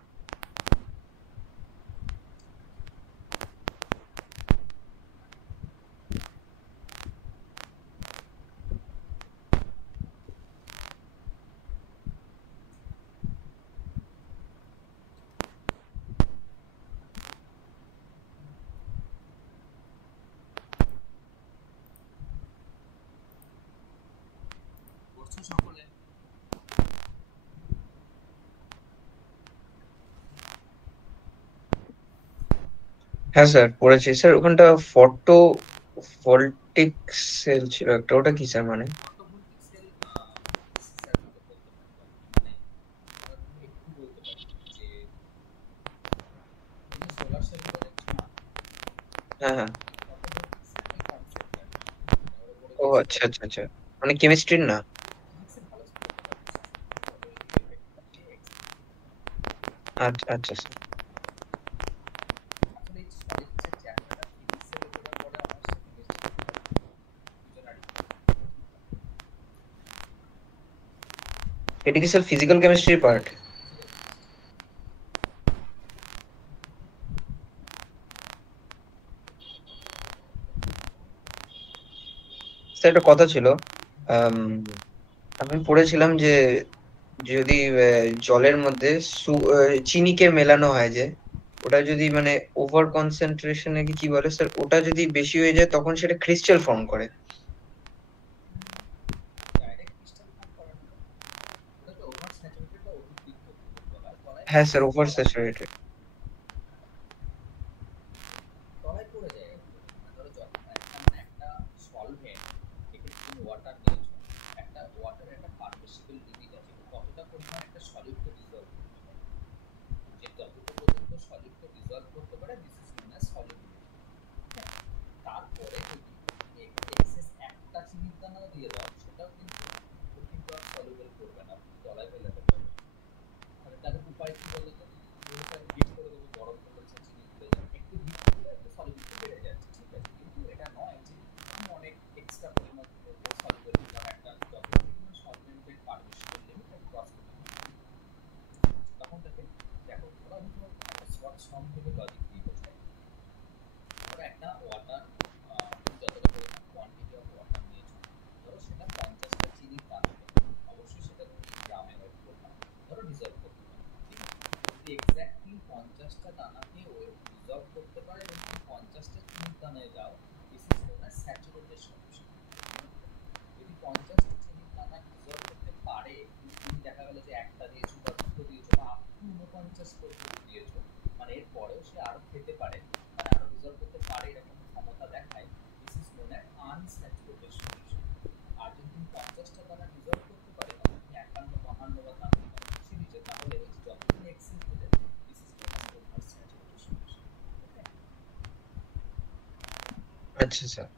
করছো সকলে? হ্যাঁ স্যার পড়েছি স্যার, ওখানটা ফটো ভোল্টিক সেল ছিল একটা, ওটা কি স্যার মানে? ফটোভোল্টিক সেল, স্যার তোকে বলতে পারবো আর কি। মানে তুমি একটু বলতে পারি যে এই যে সোলার সেলগুলো দেখছো না, হ্যাঁ হ্যাঁ। ফটোভোল্টিক সেল ওই কনসেপ্ট আর কি। মানে ওর উপরে ও বেস আচ্ছা করে আচ্ছা আচ্ছা, মানে কেমিস্ট্রির না? ফিজিক্সে ভালো স্কোর করতে পারবে, ইলেকট্রিক দিয়ে এক্সপেরিমেন্ট করতে পারবে। আচ্ছা আচ্ছা স্যার। আসলে এই সলিড যে চ্যাপ্টারটা ফিজিক্সের উপরে পড়ে, অনার্স কেমিস্ট্রিতে পড়ে দুজনারই। এটা কি স্যার ফিজিক্যাল কেমিস্ট্রির পার্ট? Physical chemistry. স্যার একটা কথা ছিল, আম, আমি পড়েছিলাম যে যদি জলের মধ্যে চিনিকে মেলানো হয়, যে ওটা যদি মানে ওভার কনসেন্ট্রেশনে কি বলে স্যার, ওটা যদি বেশি হয়ে যায় তখন সেটা ক্রিস্টাল ফর্ম করে। ডাইরেক্ট ক্রিস্টাল ফর্ম করে না তো, ওটাকে ওভার স্যাচুরেটেড বা অতিরিক্ত তলায় তলায় হ্যাঁ স্যার, তলায় ওভার তলায় স্যাচুরেটেড। তলায় পড়ে যায় এগুলো। মানে ধরো একটা সলভেন্ট, এক্ষেত্রে তুমি ওয়াটার নিয়েছো, একটা ওয়াটারের একটা পারমিসিবল লিমিট আছে, কতটা পরিমাণ একটা সলিডকে ডিজলভ করতে পারে, যে যতটা পর্যন্ত সলিডকে ডিজলভ করতে পারে, this is known as solubility. তারপরে যদি তুমি এখানে এক্সেস একটা চিনির দানাও দিয়ে দাও, সেটাও কিন্তু ও কিন্তু আর সলিউবল করবে না, তুমি তলায় ফেলাতে পারবে। তাহলে তাদের উপায় কি বলো তো? ওটাকে আমি হিট করে দেবো, গরম করলে সে চিনি খুলে যাবে, একটু হিট করলে একটু সলিবিলিটি বেড়ে যাচ্ছে, ঠিক আছে, কিন্তু এটা নয় যে তুমি অনেক এক্সট্রা পরিমাণ সম থেকে লজিক দিয়ে বোঝায়। ধরো একটা ওয়াটার, তুমি যতটা পরিমাণ কোয়ান্টিটি অফ ওয়াটার নিয়েছো, ধরো সেটা 50টা চিনির দানা হবে, অবশ্যই সেটা তুমি গ্রামে ওয়েট করবে, ধরো ডিজলভ করতে পারে, ঠিক আছে? যদি এক্স্যাক্টলি 50টা দানাকে ডিজলভ করতে পারে এবং তুমি 50টা চিনির দানায় যাও, this is known as saturated solution. যদি 50টা চিনির দানা ডিজলভ করতে পারে, তুমি দেখা গেল যে একটা দিয়েছো বা দুটো দিয়েছো বা আপ টু 49 পর্যন্ত দিয়েছো, মানে এর পরেও সে আরো খেতে পারে, মানে আরো রিজলভ করতে পারে এরকম ক্ষমতা দেখায়, this is known as unsaturated solution. আর যদি তুমি 50টা দানা রিজলভ করতে পারে না, তুমি 51, 52 বা তার থেকে অনেক বেশি দিয়েছো, তাহলে যতক্ষণ এক্সেস দিলে, this is known as over saturated solution. Okay? আচ্ছা স্যার।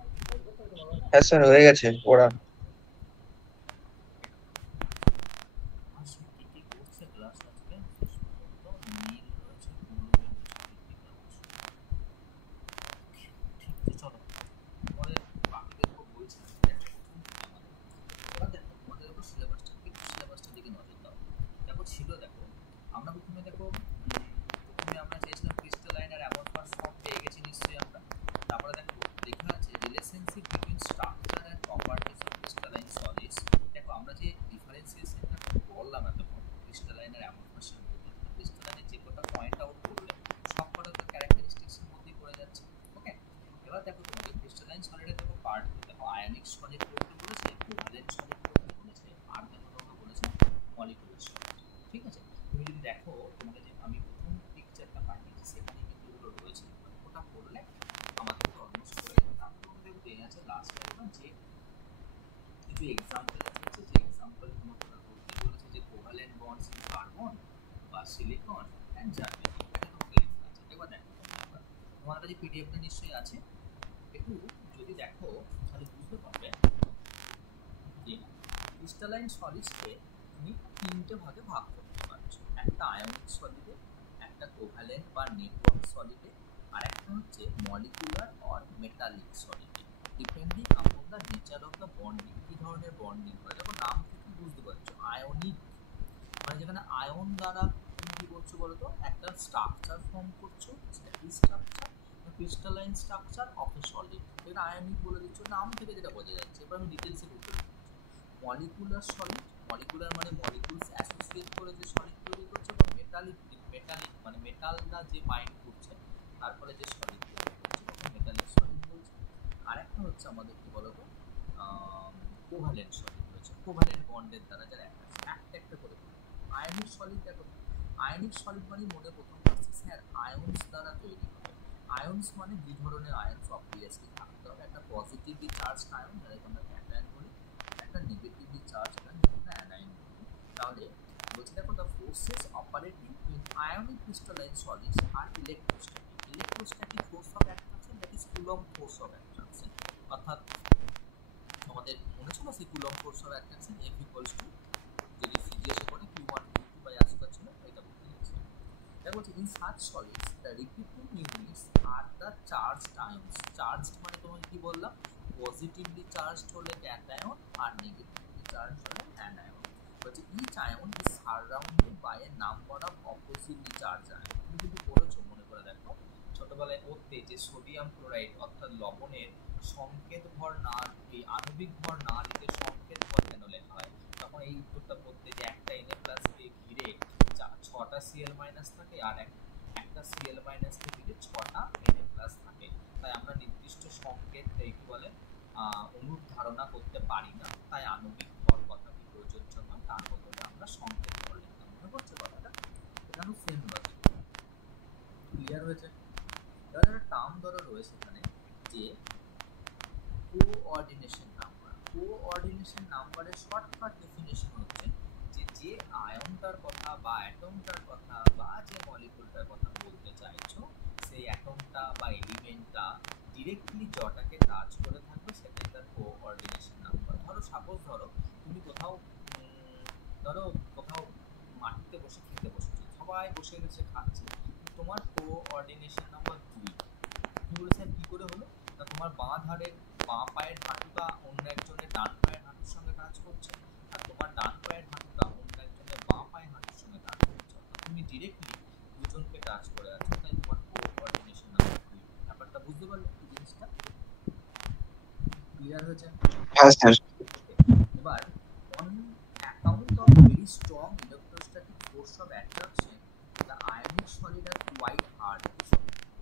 আর কি বলবো তো এটা বলো না? হ্যাঁ স্যার, হয়ে গেছে পড়া। আসলে কি কি করছে ক্লাস আজকে শেষ পর্যন্ত? নীল রয়েছে, ব্লু রয়েছে, ক্রিটিক্যাল রয়েছে। ঠিক আছে, চলো তোমাদের বাকিদের উপর বলছি না, দেখো প্রথম থেকে আমাদের, এবার দেখো তোমাদের উপর সিলেবাসটা, একটু সিলেবাসটার দিকে নজর দাও। দেখো ছিল, দেখো আমরা প্রথমে দেখো প্রথমে আমরা চেয়েছিলাম ক্রিস্টালাইন আর অ্যামরফাস ফর্ম পেয়ে গেছি নিশ্চয়ই আমরা। তারপরে দেখো লেখা আছে relationship between structure and properties of crystalline solids. দেখো আমরা যে ডিফারেন্সিয়েশনটা বললাম এতক্ষণ ক্রিস্টালাইন আর অ্যামরফাসের মধ্যে, ক্রিস্টালাইনের যে কটা পয়েন্ট আউট করলে সব কটা তো ক্যারেক্টারিস্টিক্সের মধ্যেই পড়ে যাচ্ছে। ওকে? এবার দেখো তোমাদের ক্রিস্টালাইন সলিডের দেখো পার্ট, দেখো আয়নিক সলিড পড়তে বলেছে, কোভ্যালেন্ট সলিড পড়তে বলেছে, আর দেখো তোমাকে বলেছে মলিকুলার সলিড। ঠিক আছে? তুমি যদি দেখো, তোমাকে যে আমি প্রথম পিকচারটা পাঠিয়েছি সেখানে কিন্তু এগুলো রয়েছে, ওটা পড়লে আমাদের তো অলমোস্ট হয়ে যাবে। তারপর তোমাদের দেওয়া আছে লাস্ট টাইম যে কিছু এক্সাম্পল আছে, যে এক্সাম্পল তোমাকে বলতে বলেছে যে কোভ্যালেন্ট বন্ডস ইন কার্বন বা সিলিকন অ্যান্ড জার্মেনিয়াম, এটা তোমাকে লেখা আছে। এবার দেখো তোমার কাছে পিডিএফটা নিশ্চয়ই আছে, একটু যদি দেখো তাহলে বুঝতে পারবে যে ক্রিস্টালাইন সলিডসকে তুমি তিনটে ভাগে ভাগ করতে পারছো, একটা আয়নিক সলিডে, একটা কোভ্যালেন্ট বা নেটওয়ার্ক সলিডে, আর একটা হচ্ছে মলিকুলার অর মেটালিক সলিডে, depending upon the nature of the bonding. কি ধরনের বন্ডিং করে দেখো নাম থেকে বুঝতে পারছো, আয়নিক মানে যেখানে আয়ন দ্বারা তুমি কি করছো বলতো, একটা স্ট্রাকচার ফর্ম করছো, সেটা কি structure, crystalline structure of A solid, এটা আয়নিক বলে দিচ্ছ, নাম থেকে যেটা বোঝা যাচ্ছে। এবার আমি ডিটেলসে বলতে পারছি। মলিকুলার সলিড, মলিকুলার মানে মলিকুলস অ্যাসোসিয়েট করে যে সলিড তৈরি করছে, বা মেটালিক, মেটালিক মানে মেটালটা যে বাইন্ড করছে তার ফলে যে সলিড তৈরি করছে, ওকে মেটালিক সলিড বলছে। আর একটা হচ্ছে আমাদের কি বলতো, কোভ্যালেন্ট সলিড রয়েছে, কোভ্যালেন্ট বন্ডের দ্বারা যারা একটা একটা করে তৈরি। আয়নিক সলিড দেখো, আয়নিক সলিড মানে মনে প্রথম আসছে স্যার আয়নস দ্বারা তৈরি হবে। আয়নস মানে দুই ধরনের আয়নস অবভিয়াসলি থাকতে হবে, একটা পজিটিভলি চার্জড আয়ন যেটাকে আমরা ক্যাটায়ন বলি, একটা নেগেটিভলি চার্জ আয়ন যেটা আমরা অ্যানায়ন বলি। তাহলে বলছি দেখো the forces operating in ionic crystalline solids are electrostatic. Electrostatic force of attraction, that is Coulomb force of attraction. অর্থাৎ আমাদের মনে ছিল সেই Coulomb force of attraction F equals to, যদি জিজ্ঞেসে করে Q1 Q2 বাই আসকা ছিল, এটা বলতে যাচ্ছি। দেখো বলছে in such solids the repeating units are the charged ions. Charged মানে তোমাকে কি বললাম, পজিটিভলি চার্জড হলে ক্যাটায়ন আর নেগেটিভলি চার্জড হলে অ্যানায়ন। বলছে each ion is surrounded by a number of oppositely charged ion. তুমি কিন্তু পড়েছো, মনে করে দেখো ছোটবেলায় পড়তে যে সোডিয়াম ক্লোরাইড অর্থাৎ লবণের সংকেত ভর না, এই আণবিক ভর না লিখে সংকেত ভর কেন লেখা হয়, তখন এই উত্তরটা পড়তে যে একটা Na প্লাস কে ঘিরে 6টা Cl মাইনাস থাকে, আর একটা Cl মাইনাস কে ঘিরে 6টা Na প্লাস থাকে। তাই আমরা নির্দিষ্ট সংকেত কি বলে অনুর ধারণা করতে পারি না, তাই আণবিক ভর কথাটি প্রযোজ্য নয়, তার বদলে আমরা সংকেত করে লিখতাম। মনে পড়ছে কথাটা? এখানেও সেম লজিক। ক্লিয়ার হয়েছে? এবার একটা টার্ম ধরো রয়েছে এখানে যে কোঅর্ডিনেশন নাম্বার। কোঅর্ডিনেশন নাম্বারের শর্টকাট ডেফিনেশন হচ্ছে যে যে আয়নটার কথা বা অ্যাটমটার কথা বা যে মলিকুলটার কথা বলতে চাইছো, সেই অ্যাটমটা বা এলিমেন্টটা ডিরেক্টলি জটাকে টাচ করে থাকবে, সেটাই তার কোঅর্ডিনেশন নাম্বার। ধরো সাপোজ ধরো তুমি কোথাও ধরো কোথাও মাটিতে বসে খেতে বসেছো, সবাই বসে গেছে খাচ্ছে, তোমার কোঅর্ডিনেশন নাম্বার 2। তুমি বলে স্যার কী করে হলো? না তোমার বাঁ পায়ের হাঁটুটা অন্য একজনের ডান পায়ের হাঁটুর সঙ্গে টাচ করছে, আর তোমার ডান পায়ের হাঁটুটা অন্য একজনের বাঁ পায়ের হাঁটুর সঙ্গে টাচ করছে। তুমি ডিরেক্টলি দুজনকে টাচ করে আছো, তাই তোমার কোঅর্ডিনেশন নাম্বার 2। ব্যাপারটা বুঝতে পারলে কি জিনিসটা? ক্লিয়ার হয়েছে? হ্যাঁ স্যার। এবার on account of very strong electrostatic force of attraction, the ionic solid are quite hard,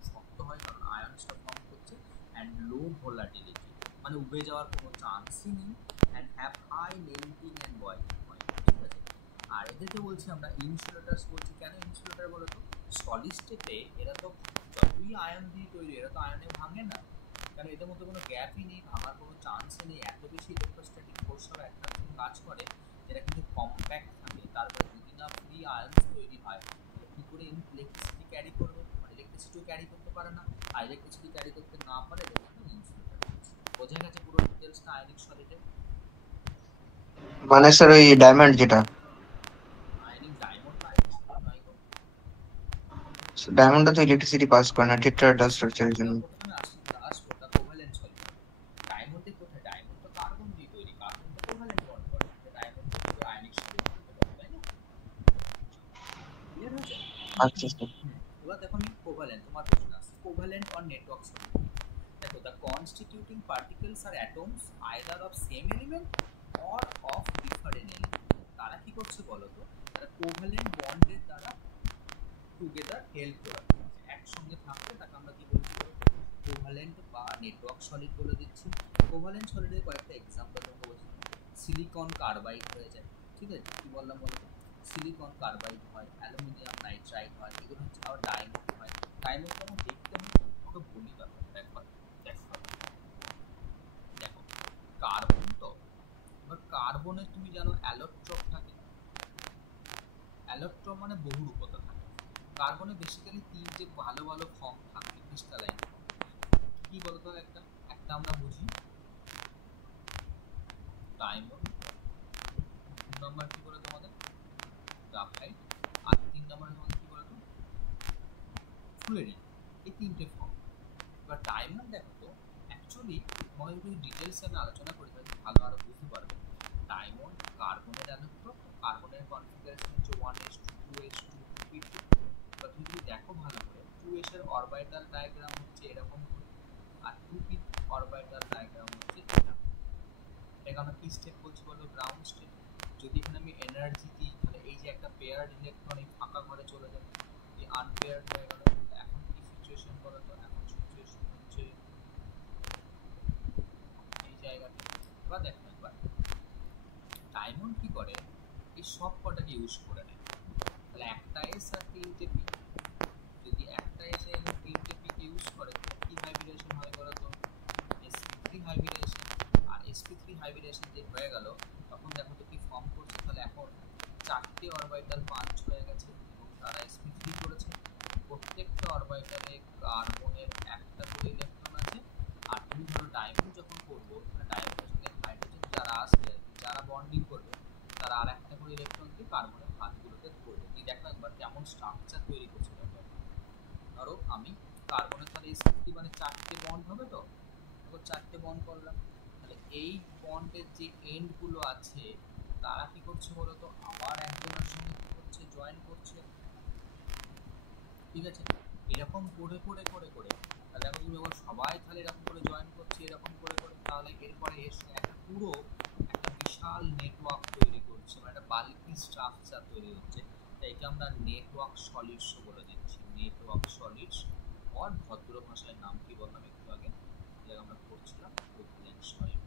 শক্ত হয় কারণ আয়নসটা ফর্ম করছে, and low volatility মানে উবে যাওয়ার কোনো চান্সই নেই, and have high melting and boiling point। ঠিক আছে? আর এদেরকে বলছি আমরা ইনসুলেটার্স বলছি। কেন ইনসুলেটার বলো তো? সলিড স্টেটে এরা তো যতই আয়ন দিয়ে তৈরি, এরা তো আয়নে ভাঙে না, কারণ এদের মধ্যে কোনো গ্যাপই নেই, ভাঙার কোনো চান্সই নেই। এত বেশি ইলেকট্রোস্ট্যাটিক ফোর্স অফ অ্যাট্রাকশন কাজ করে, এরা কিন্তু কম্প্যাক্ট থাকে। তারপরে যদি না ফ্রি আয়ন্স তৈরি হয়, তাহলে কী করে ইলেকট্রিসিটি ক্যারি করবে? মানে ইলেকট্রিসিটিও ক্যারি করতে পারে না, আর ইলেকট্রিসিটি ক্যারি করতে না পারে এদের জন্য ইনসুলেটার বলছি। বোঝা গেছে পুরো ডিটেলসটা আয়নিক সলিডে? মানে স্যার ওই ডায়মন্ড যেটা, আয়নিক ডায়মন্ড বা আয়নিক সলিড নয় গো। ডায়মন্ডটা তো ইলেকট্রিসিটি পাস করে না টেট্রাহেড্রাল স্ট্রাকচারের জন্য। ওটা আসবো, ওটা কোভ্যালেন্ট সলিড। ডায়মন্ডে কোথায়? ডায়মন্ড তো কার্বন দিয়ে তৈরি, কার্বন তো কোভ্যালেন্ট বন্ড করে, ডায়মন্ড তো আয়নিক সলিড বলতে পারো, তাই না? ক্লিয়ার হয়েছে? আচ্ছা স্যার। এবার দেখো আমি কোভ্যালেন্ট, তোমার প্রশ্ন আসছে কোভ্যালেন্ট অর নেটওয়ার্ক সলিড। দেখো the constituting particles are atoms either of same element or of different element. তারা কি করছে বলো তো? তারা কোভ্যালেন্ট বন্ডের দ্বারা টুগেদার হেল্প করে, একসঙ্গে থাকলে তাকে আমরা কি বলছি? কোভ্যালেন্ট বা নেটওয়ার্ক সলিড বলে দিচ্ছি। কোভ্যালেন্ট সলিডের কয়েকটা এক্সাম্পল তোমাকে বলছি। সিলিকন কার্বাইড হয়ে যায়, ঠিক আছে? কি বললাম বলো তো? সিলিকন কার্বাইড হয়, অ্যালুমিনিয়াম নাইট্রাইড হয়, এগুলো হচ্ছে আবার ডায়মন্ড হয়। ডায়মন্ড কেমন দেখতে হয় ওটা বলি ব্যাপারটা একবার। দেখো দেখো কার্বন তো, এবার কার্বনের তুমি জানো অ্যালোট্রপ থাকে। অ্যালোট্রপ মানে বহুরূপতা থাকে। কার্বনে বেসিক্যালি তিনটে ভালো ভালো ফর্ম থাকে ক্রিস্টালাইন ফর্ম। কি বলতো? একটা একটা আমরা বুঝি ডায়মন্ড, দু নম্বর কি বলে তোমাদের গ্রাফাইট, আর তিন নম্বরে তোমাদের কি বলে তো ফ্লুইড। এই তিনটে ফর্ম। এবার ডায়মন্ড দেখো তো অ্যাকচুয়ালি তোমাদের যদি ডিটেলস আমি আলোচনা করি তাহলে ভালো আরো বুঝতে পারবে। ডায়মন্ড কার্বনের অ্যালোট্রপ, কার্বনের কনফিগারেশন হচ্ছে 1s2 2s2 2p2। এবার তুমি যদি দেখো ভালো করে 2s এর অরবিটাল ডায়াগ্রাম হচ্ছে এরকম, আর 2p অরবিটাল ডায়াগ্রাম হচ্ছে এটা। এটাকে আমরা কি স্টেট বলছি বলো? Ground state. যদি এখানে আমি এনার্জি দিই তাহলে এই যে একটা পেয়ার্ড ইলেকট্রন এই ফাঁকা ঘরে চলে যাবে, এই আনপেয়ার্ড হয়ে গেল। এখন কি সিচুয়েশন বলো তো? এখন সিচুয়েশন হচ্ছে এই জায়গাটা। এবার দেখো একবার ডায়মন্ড কি করে, এই সব কটাকে ইউজ করে নেয়। তাহলে একটা এস আর তিনটে পি, যদি একটা এস এবং তিনটে পি কে ইউজ করে কি হাইব্রিডেশন হয় বলো তো? sp3 হাইব্রিডেশন। আর sp3 হাইব্রিডেশন যে হয়ে গেল তখন দেখো তো কি ফর্ম করছে? তাহলে এখন চারটে অরবিটাল পাঞ্চ হয়ে গেছে এবং তারা sp3 করেছে। প্রত্যেকটা অরবিটালে কার্বনের একটা করে ইলেকট্রন আছে। আর তুমি ধরো ডায়মন্ড যখন করবো, ডায়মন্ডের সঙ্গে হাইড্রোজেন যারা আসবে, যারা বন্ডিং করবে, তারা আর একটা করে ইলেকট্রন দিয়ে কার্বনের হাতগুলোতে ধরবে। তুমি দেখো একবার কেমন স্ট্রাকচার তৈরি করছে। ধরো আমি কার্বনের তাহলে sp3 মানে চারটে বন্ড হবে তো, তখন চারটে বন্ড করলাম। তাহলে এই বন্ডের যে এন্ড গুলো আছে তারা কি করছে বলতো? আবার একজনের সঙ্গে কি করছে? জয়েন করছে। ঠিক আছে? এরকম করে করে করে করে তাহলে এখন তুমি যখন সবাই তাহলে এরকম করে জয়েন করছে, এরকম করে করে, তাহলে এরপরে এর সঙ্গে একটা পুরো একটা বিশাল নেটওয়ার্ক তৈরি করছে, মানে একটা বাল্কি স্ট্রাকচার তৈরি হচ্ছে। তাই একে আমরা নেটওয়ার্ক সলিডস বলে দিচ্ছি। নেটওয়ার্ক সলিডস আর ভদ্র ভাষায় নাম কি বললাম একটু আগে, যেটা আমরা পড়ছিলাম কোভ্যালেন্ট সলিড।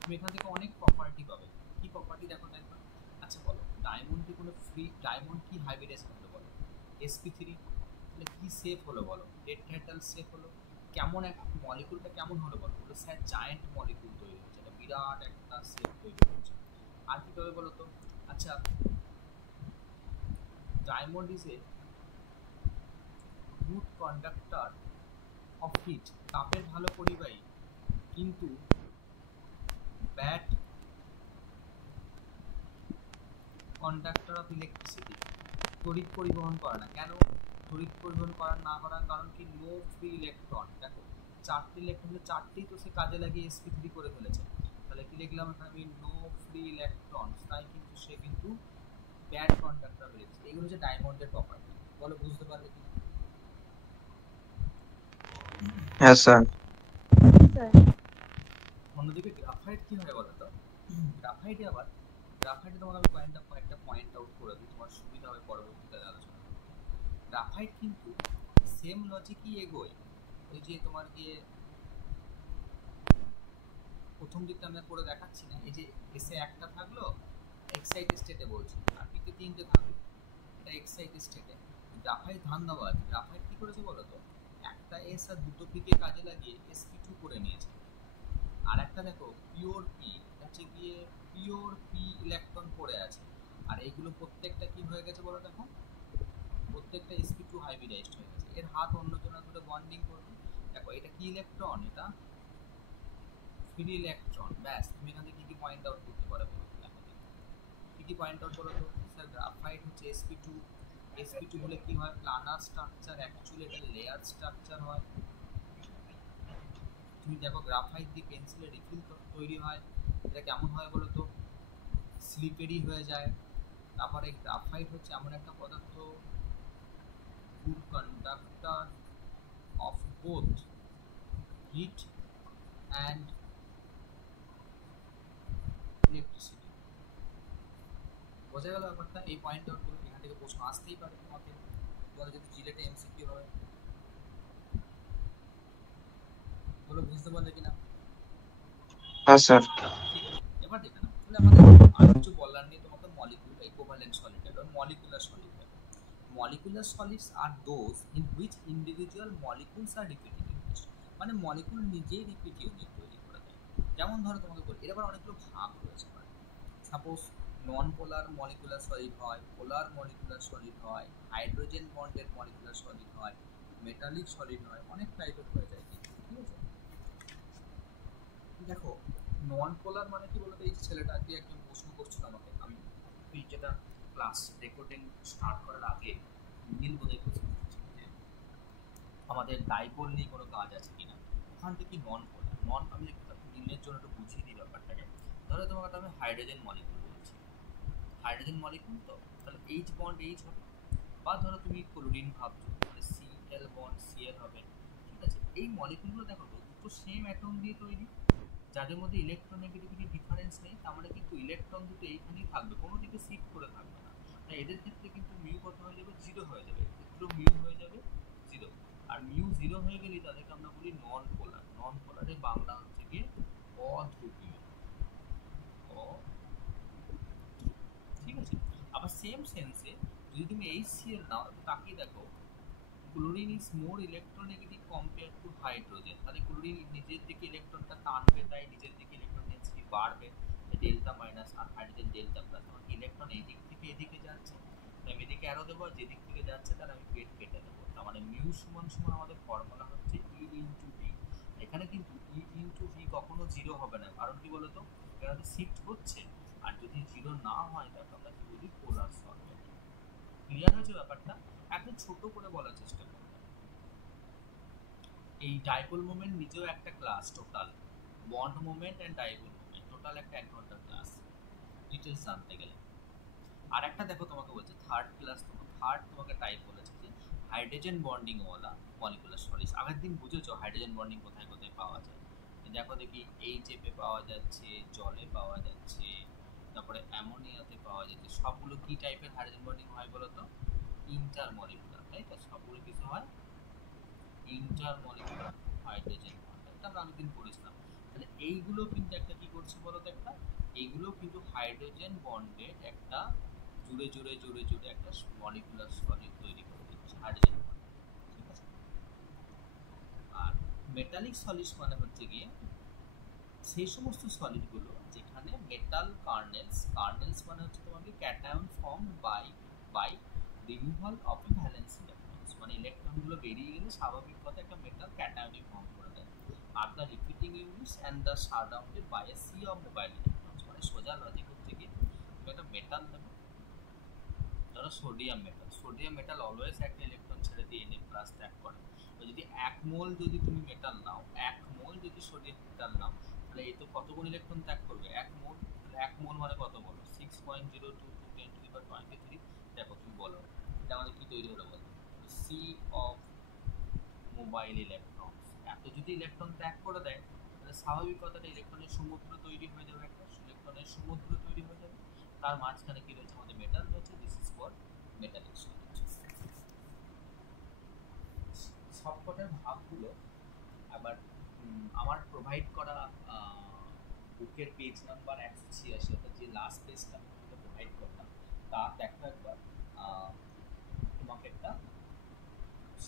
তুমি এখান থেকে অনেক প্রপার্টি পাবে। কি প্রপার্টি দেখো তো একবার। আচ্ছা বলো, ডায়মন্ড কি কোনো ফ্রি, ডায়মন্ড কি হাইব্রিডেশন হলো বলো, sp3, তাহলে কি শেপ হলো বলো, টেট্রাহেড্রাল শেপ হলো। কেমন এক মলিকুলটা কেমন হলো বলো, ওটা স্যার জায়ান্ট মলিকুল তৈরি হচ্ছে, এটা বিরাট একটা শেপ তৈরি হচ্ছে। আর কি হবে বলো তো। আচ্ছা, diamond is a good conductor of heat, তাপের ভালো পরিবাহী, কিন্তু ব্যাড কন্ডাক্টর অফ ইলেকট্রিসিটি, তড়িৎ পরিবহন করে না। কেন তড়িৎ পরিবহন করার না করার কারণ কি, নো ফ্রি ইলেকট্রন। দেখো চারটি ইলেকট্রন, চারটি তো সে কাজে লাগিয়ে sp3 করে ফেলেছে, তাহলে কি লিখলাম এখানে আমি, নো ফ্রি ইলেকট্রন, তাই কিন্তু সে কিন্তু ব্যাড কন্ডাক্টর হয়ে গেছে। এগুলো হচ্ছে ডায়মন্ডের প্রপার্টি। বলো বুঝতে পারলে কি। হ্যাঁ স্যার। অন্যদিকে গ্রাফাইট কি হয় বলো তো। গ্রাফাইটে আবার, গ্রাফাইটে তোমাকে আমি কয়েকটা পয়েন্ট আউট করে দিই, তোমার সুবিধা হবে পরবর্তীতে আলোচনা করতে। গ্রাফাইট কিন্তু সেম লজিকই এগোয়। ওই যে তোমার গিয়ে প্রথম দিকটা আমরা করে দেখাচ্ছি না, এই যে এসে একটা থাকলো এক্সাইটেড স্টেটে বলছি, আর পিতে তিনটে থাকলো, এটা এক্সাইটেড স্টেটে। গ্রাফাইট ধান্দাবাজ, গ্রাফাইট কি করেছে বলো তো, একটা এস আর দুটো পিকে কাজে লাগিয়ে sp2 করে নিয়েছে। আর একটা দেখো পিওর পি, হচ্ছে গিয়ে পিওর পি ইলেকট্রন পড়ে আছে, আর এইগুলো প্রত্যেকটা কি হয়ে গেছে বলো দেখো, প্রত্যেকটা sp2 হাইব্রিডাইজড হয়ে গেছে। এর হাত অন্যজনের ধরে বন্ডিং করবে। দেখো এটা কি ইলেকট্রন, এটা ফ্রি ইলেকট্রন। ব্যাস, তুমি এখান থেকে কি কি পয়েন্ট আউট করতে পারো বলো দেখো দেখি। কি কি পয়েন্ট আউট করো তো। স্যার গ্রাফাইট হচ্ছে sp2, sp2 হলে কি হয়, প্লানার স্ট্রাকচার, অ্যাকচুয়ালি এটা লেয়ার স্ট্রাকচার হয়। তুমি দেখো গ্রাফাইট দিয়ে পেন্সিলের রিফিল তৈরি হয়, এটা কেমন হয় বলো তো, স্লিপারি হয়ে যায়। তারপরে গ্রাফাইট হচ্ছে এমন একটা পদার্থ, good conductor of both heat and electricity. বোঝা গেল ব্যাপারটা। এই পয়েন্ট আউট করুন, এখান থেকে প্রশ্ন আসতেই পারে তোমাকে, বলে যদি জিলেটে এমসিকিউ হবে। বলো বুঝতে পারলে কিনা। হ্যাঁ স্যার। ঠিক আছে, এবার দেখে নাও তাহলে আমাদের আর কিছু বলার নেই তোমাকে। মলিকুল, এই কোভালেন্ট সলিড এবং molecular solid. Molecular solids are those in which individual molecules are repeating unit, মানে মলিকুল নিজেই রিপিট ইউনিট তৈরি করে দেয়। যেমন ধরো তোমাকে বলি, এর আবার অনেকগুলো ভাগ রয়েছে। সাপোজ নন পোলার মলিকুলার সলিড হয়, পোলার মলিকুলার সলিড হয়, হাইড্রোজেন বন্ডের মলিকুলার সলিড হয়, মেটালিক সলিড হয়, অনেক টাইপের হয়ে যায় কিন্তু, ঠিক আছে। দেখো নন পোলার মানে কি বলতো, এই ছেলেটা কি একজন প্রশ্ন করছিল আমাকে, আমি এই যেটা ক্লাস রেকর্ডিং স্টার্ট করার আগে নীল বোধহয় প্রশ্ন করছিল যে আমাদের ডাইপোল নিয়ে কোনো কাজ আছে কিনা। ওখান থেকে নন পোলার, নন, আমি নীলের জন্য একটু বুঝিয়ে দিই ব্যাপারটাকে। ধরো তোমাকে আমি হাইড্রোজেন মলিকুল বলছি, হাইড্রোজেন মলিকুল তো, তাহলে এইচ বন্ড এইচ হবে। বা ধরো তুমি ক্লোরিন ভাবছো, তাহলে সিএল বন্ড সিএল হবে। ঠিক আছে, এই মলিকুলগুলো দেখো তো দুটো সেম অ্যাটম দিয়ে তৈরি, যাদের মধ্যে ইলেকট্রোনেগেটিভিটি ডিফারেন্স নেই, তার মানে কিন্তু ইলেকট্রন দুটো এইখানেই থাকবে, কোনো দিকে শিফট করে থাকবে না। তাই এদের ক্ষেত্রে কিন্তু মিউ কত হয়ে যাবে, জিরো হয়ে যাবে, ক্ষেত্রেও মিউ হয়ে যাবে জিরো। আর মিউ জিরো হয়ে গেলেই তাদেরকে আমরা বলি নন পোলার। নন পোলারের বাংলা হচ্ছে গিয়ে অধ্রুবীয়, ঠিক আছে। আবার সেম সেন্সে যদি তুমি HCl নাও, তাকিয়ে দেখো, chlorine is more electronegative compare to hydrogen, তাহলে ক্লোরিন নিজের দিকে ইলেকট্রনটা টানবে, তাই নিজের দিকে ইলেকট্রন ডেন্সিটি বাড়বে, ডেল্টা মাইনাস, আর হাইড্রোজেন ডেল্টা প্লাস। আমার ইলেকট্রন এই দিক থেকে এদিকে যাচ্ছে, তাই আমি এদিকে অ্যারো দেবো, যেদিক থেকে যাচ্ছে তাহলে আমি গেট কেটে দেবো। তার মানে মিউ সমান সমান আমাদের ফর্মুলা হচ্ছে ই ইন্টু ভি। এখানে কিন্তু ই ইন্টু ভি কখনো জিরো হবে না, কারণ কি বলতো, এখানে শিফট হচ্ছে। আর যদি জিরো না হয় তাহলে আমরা কি বলি, পোলার সলিড। ক্লিয়ার হয়েছে ব্যাপারটা। একদম ছোট করে বলার চেষ্টা করব। এই ডাইপোল মোমেন্ট নিজেও একটা class, total bond moment and dipole moment total একটা 1 ঘন্টার ক্লাস, ডিটেলস জানতে গেলে। আর একটা দেখো তোমাকে বলছে থার্ড ক্লাস, থার্ড তোমাকে টাইপ বলেছে যে হাইড্রোজেন বন্ডিং ওয়ালা মলিকুলার সলিডস। আগের দিন বুঝেছো হাইড্রোজেন বন্ডিং কোথায় কোথায় পাওয়া যায়। দেখো দেখি এইচএফ এ পাওয়া যাচ্ছে, জলে পাওয়া যাচ্ছে, তারপরে অ্যামোনিয়াতে পাওয়া যাচ্ছে। সবগুলো কি টাইপের হাইড্রোজেন বন্ডিং হয় বলো তো, ইন্টার মলিকুলার, তাই তো, সবগুলো কিছু হয় ইন্টারমলিকুলার হাইড্রোজেন বন্ড। এটা আমরা অনেকদিন পড়েছিলাম। তাহলে এইগুলো কিন্তু একটা কি করছে বলো তো, একটা এইগুলো কিন্তু হাইড্রোজেন বন্ডের একটা জুড়ে জুড়ে জুড়ে জুড়ে একটা মলিকুলার সলিড তৈরি করে দিচ্ছে হাইড্রোজেন বন্ড। ঠিক আছে। আর মেটালিক সলিড মানে হচ্ছে গিয়ে সেই সমস্ত সলিডগুলো যেখানে মেটাল কার্নেলস, কার্নেলস মানে হচ্ছে তোমাকে cation form bye bye removal of valence electrons, মানে ইলেকট্রনগুলো বেরিয়ে গেলে স্বাভাবিক কথা একটা মেটাল ক্যাটায়নই ফর্ম করে দেয়। আর the repeating units and the surrounded by a sea of mobile electrons, মানে সোজা লজিক হচ্ছে কি তুমি একটা মেটাল নেবে, ধরো sodium metal, sodium metal always একটা ইলেকট্রন ছেড়ে দিয়ে এনে প্লাস ত্যাগ করে। তো যদি 1 মোল যদি তুমি মেটাল নাও, 1 মোল যদি সোডিয়াম মেটাল নাও, তাহলে এই তো কতগুলো ইলেকট্রন ত্যাগ করবে 1 মোল। তাহলে 1 মোল মানে কত বলো, 6.022 10⁻³ দেখো তুমি বলো এটা আমাদের কি তৈরি হলো বলো, সি অফ মোবাইল ইলেকট্রনস। এত যদি ইলেকট্রন ত্যাগ করে দেয় তাহলে স্বাভাবিক কথাটা ইলেকট্রনের সমুদ্র তৈরি হয়ে যাবে, একটা ইলেকট্রনের সমুদ্র তৈরি হয়ে যাবে। তার মাঝখানে কি রয়েছে, আমাদের মেটাল রয়েছে, this is called metallic solid. সবকটার ভাগগুলো আবার আমার প্রোভাইড করা বুকের পেজ নাম্বার 186, অর্থাৎ যে লাস্ট পেজটা প্রোভাইড করলাম তা দেখো একবার। তোমাকে একটা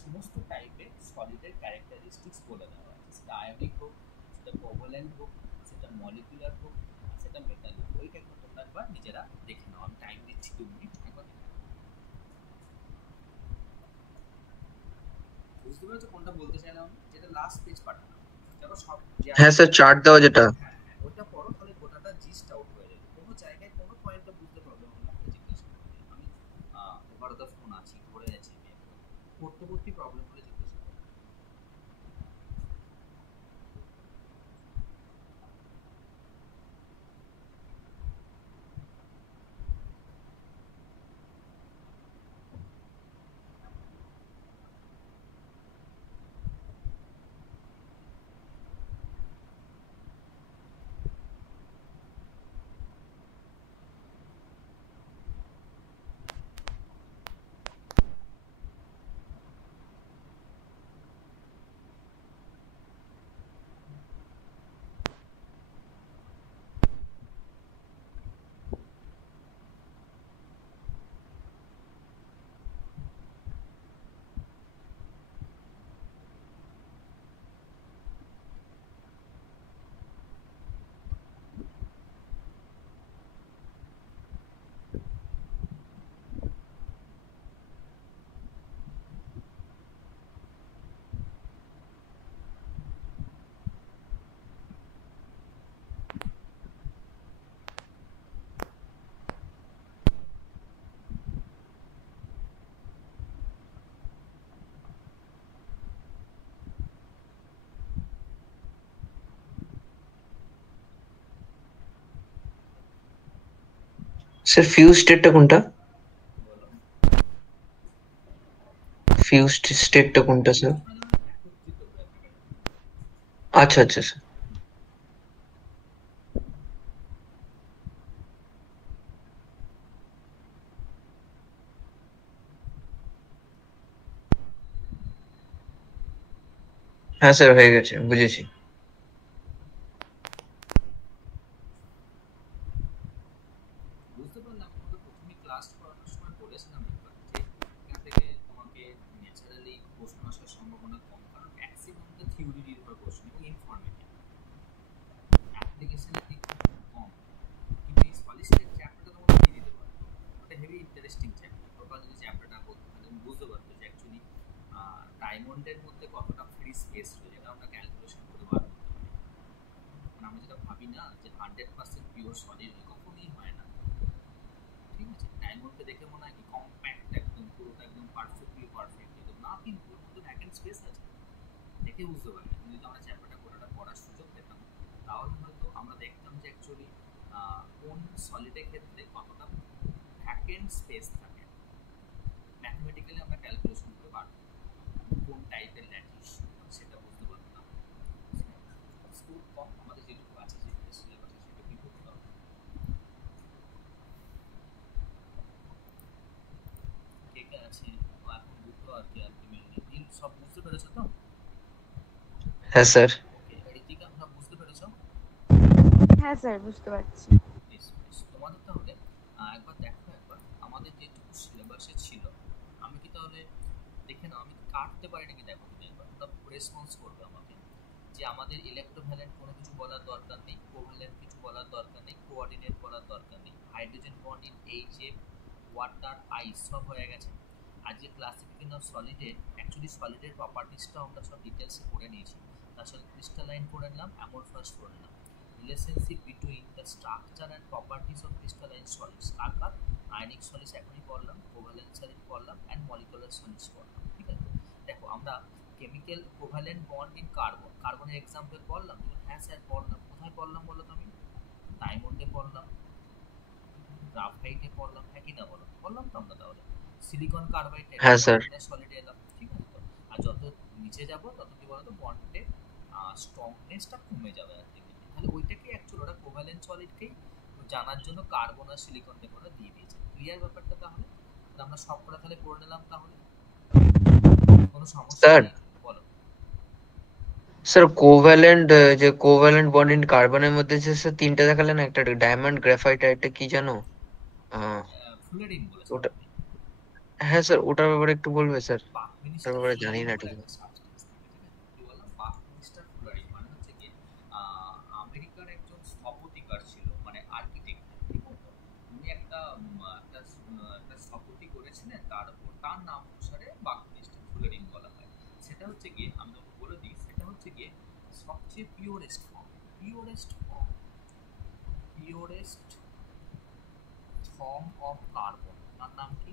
সমস্ত টাইপের সলিডের ক্যারেক্টারিস্টিক্স বলে দেওয়া আছে, সেটা আয়নিক হোক, সেটা কোভালেন্ট হোক, সেটা মলিকুলার হোক, সেটা মেটাল হোক। ওইটা একবার তোমরা একবার নিজেরা দেখে নাও, আমি টাইম দিচ্ছি 2 মিনিট, একবার দেখে নাও। বুঝতে পেরেছো কোনটা বলতে চাইলাম, যেটা লাস্ট পেজ পাঠানো, দেখো সব যে হ্যাঁ স্যার, চার্ট দেওয়া যেটা। হ্যাঁ হ্যাঁ ওইটা পড়ো, তাহলে গোটাটা জিস্ট আউট হয়ে যাবে। কোনো জায়গায় কোনো পয়েন্টটা বুঝতে প্রবলেম হলে আমাকে জিজ্ঞেস করবে। আমি ওভার দ্য ফোন আছি, ধরে আছি, আমি একদম পড়তে পড়তে প্রবলেম হলে জিজ্ঞেস করবে। স্যার ফিউজ স্টেটটা কোনটা? বলো, ফিউজ স্টেটটা কোনটা স্যার? ফিউজ মানে একত্রিত হয়ে থাকে। আচ্ছা আচ্ছা স্যার। হ্যাঁ স্যার, হয়ে গেছে, বুঝেছি। বুঝতে পারলাম, তোমাকে প্রথমে ক্লাস করানোর সময় বলেছিলাম একবার যে এখান থেকে তোমাকে ন্যাচারালি প্রশ্ন আসার সম্ভাবনা কম, কারণ ম্যাক্সিমামটা থিওরি নির্ভর প্রশ্ন এবং ইনফরমেটিভ, অ্যাপ্লিকেশনের দিক খুব কম। কিন্তু এই সলিড চ্যাপ্টারটা তোমাকে দিয়ে দিতে পারবো, ওটা হেভি ইন্টারেস্টিং চ্যাপ্টার। টোটাল যদি চ্যাপ্টারটা বলতে তাহলে তুমি বুঝতে পারতো যে অ্যাকচুয়ালি ডায়মন্ডের মধ্যে কতটা ফ্রি স্পেস রয়েছে, এটা আমরা ক্যালকুলেশন করে বার করতে পারি। মানে আমরা যেটা ভাবি না যে 100% পিওর সলিড কখনোই হয় না। ঠিক আছে, ডায়মন্ডকে দেখে মনে হয় কি কম্প্যাক্ট একদম, পুরোটা একদম পারফেক্টলি পারফেক্ট, কিন্তু না, কিন্তু ওর মধ্যে ভ্যাকেন্ট স্পেস আছে। দেখে বুঝতে পারি, যদি আমরা চ্যাপ্টারটা গোটাটা পড়ার সুযোগ পেতাম তাহলে হয়তো আমরা দেখতাম যে অ্যাকচুয়ালি কোন সলিডের ক্ষেত্রে কতটা ভ্যাকেন্ট স্পেস থাকে, ম্যাথমেটিক্যালি আমরা ক্যালকুলেশন করে বার করতে পারতাম। কোন টাইপের ল্যাটিস সেটা বুঝতে পারতাম। স্কোপ কম, আমাদের যেটুকু আছে, যেটুকু সিলেবাস আছে সেটুকুই করতে হবে। কে কে আছে ও এখন দুটো আর কি আলটিমেটলি নীল, সব বুঝতে পেরেছো তো? হ্যাঁ স্যার। ওকে, ঋতিকা সব বুঝতে পেরেছো? হ্যাঁ স্যার, বুঝতে পারছি। দেখে নাও, আমি কাটতে পারি নাকি দেখো তুমি একবার, ওটা রেসপন্স করবে আমাকে যে আমাদের ইলেকট্রোভ্যালেন্ট কোনো কিছু বলার দরকার নেই, কোভ্যালেন্ট কিছু বলার দরকার নেই, কোঅর্ডিনেট বলার দরকার নেই, hydrogen bond in HF, water, ice সব হয়ে গেছে। আর যে ক্লাসিফিকেশন অফ সলিডের, অ্যাকচুয়ালি সলিডের প্রপার্টিসটাও আমরা সব ডিটেলসে করে নিয়েছি। তার সাথে ক্রিস্টালাইন করে নিলাম, অ্যামরফাস করে নিলাম। Relationship between the structure and properties of crystalline solids, car car, ionic solids এখনই পড়লাম, কোভ্যালেন্ট সলিড পড়লাম, অ্যান্ড মলিকুলার সলিডস পড়লাম। ঠিক আছে, দেখো আমরা chemical covalent bond in carbon, কার্বনের এক্সাম্পল পড়লাম, হ্যাঁ স্যার পড়লাম। কোথায় পড়লাম বলো তো? আমি ডায়মন্ডে পড়লাম, গ্রাফাইটে পড়লাম, হ্যাঁ কি না বলো, বললাম তো আমরা। তাহলে সিলিকন কার্বাইড হ্যাঁ স্যার। কোঅর্ডিনেট সলিডে এলাম, ঠিক আছে তো। আর যত নিচে যাব তত কি বলতো বন্ডের স্ট্রংনেসটা কমে যাবে আর কি। তাহলে ওইটাকে অ্যাকচুয়ালি ওরা কোভ্যালেন্ট সলিডকেই জানার জন্য কার্বন আর সিলিকন থেকে ওরা দিয়ে দিয়েছে। ক্লিয়ার ব্যাপারটা? তাহলে আমরা সব কটা তাহলে পড়ে নিলাম, তাহলে কোনো সমস্যা স্যার, নেই, বলো। স্যার কোভ্যালেন্ট, যে কোভ্যালেন্ট বন্ড ইন কার্বনের মধ্যে যে স্যার তিনটা দেখালেন, একটা ডায়মন্ড, গ্রাফাইট আর একটা কি জানো, আহ, ফ্লুরিন বলেছো ওটা, তুমি। হ্যাঁ স্যার ওটার ব্যাপারে একটু বলবে স্যার? ওটার বাকমিনিস্টার ব্যাপারে জানি ফ্লোরিন না বলে ঠিক। একটা সাবস্টেন্স থাকে, ঠিক আছে? কি বললাম? বাকমিনিস্টার ফ্লোরিন মানে হচ্ছে কি, আমেরিকার একজন স্থপতিকার ছিল, মানে আর্কিটেক্ট, ঠিক আছে? উনি একটা স্থপতি করেছিলেন, তার উপর তার নাম অনুসারে বাকমিনিস্টার ফ্লোরিন বলা হয়। সেটা হচ্ছে গিয়ে, আমি তোমাকে বলে দিই, সেটা হচ্ছে গিয়ে সবচেয়ে পিওরেস্ট ফর্ম অফ কার্বন। তার নাম কি?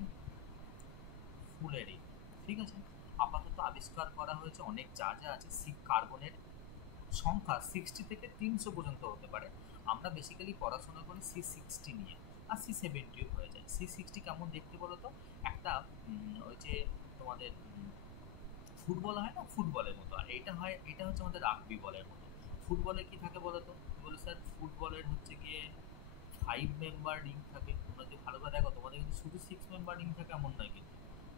ফুলেরিন। ঠিক আছে, আপাতত আবিষ্কার করা হয়েছে অনেক যা যা আছে, কার্বনের সংখ্যা 60 থেকে 300 পর্যন্ত হতে পারে। আমরা বেসিক্যালি পড়াশোনা করি C60 নিয়ে, আর C70 হয়ে যায়। C60 কেমন দেখতে বলো তো? একটা ওই যে তোমাদের ফুটবল হয় না, ফুটবলের মতো। আর এইটা হয়, এটা হচ্ছে আমাদের রাগবি বলের মতো। ফুটবলে কি থাকে বলো তো? বলে স্যার ফুটবলের হচ্ছে গিয়ে 5 মেম্বার রিং থাকে। তোমরা যদি ভালো করে দেখো, তোমাদের কিন্তু শুধু 6 মেম্বার রিং থাকে এমন নয় কিন্তু,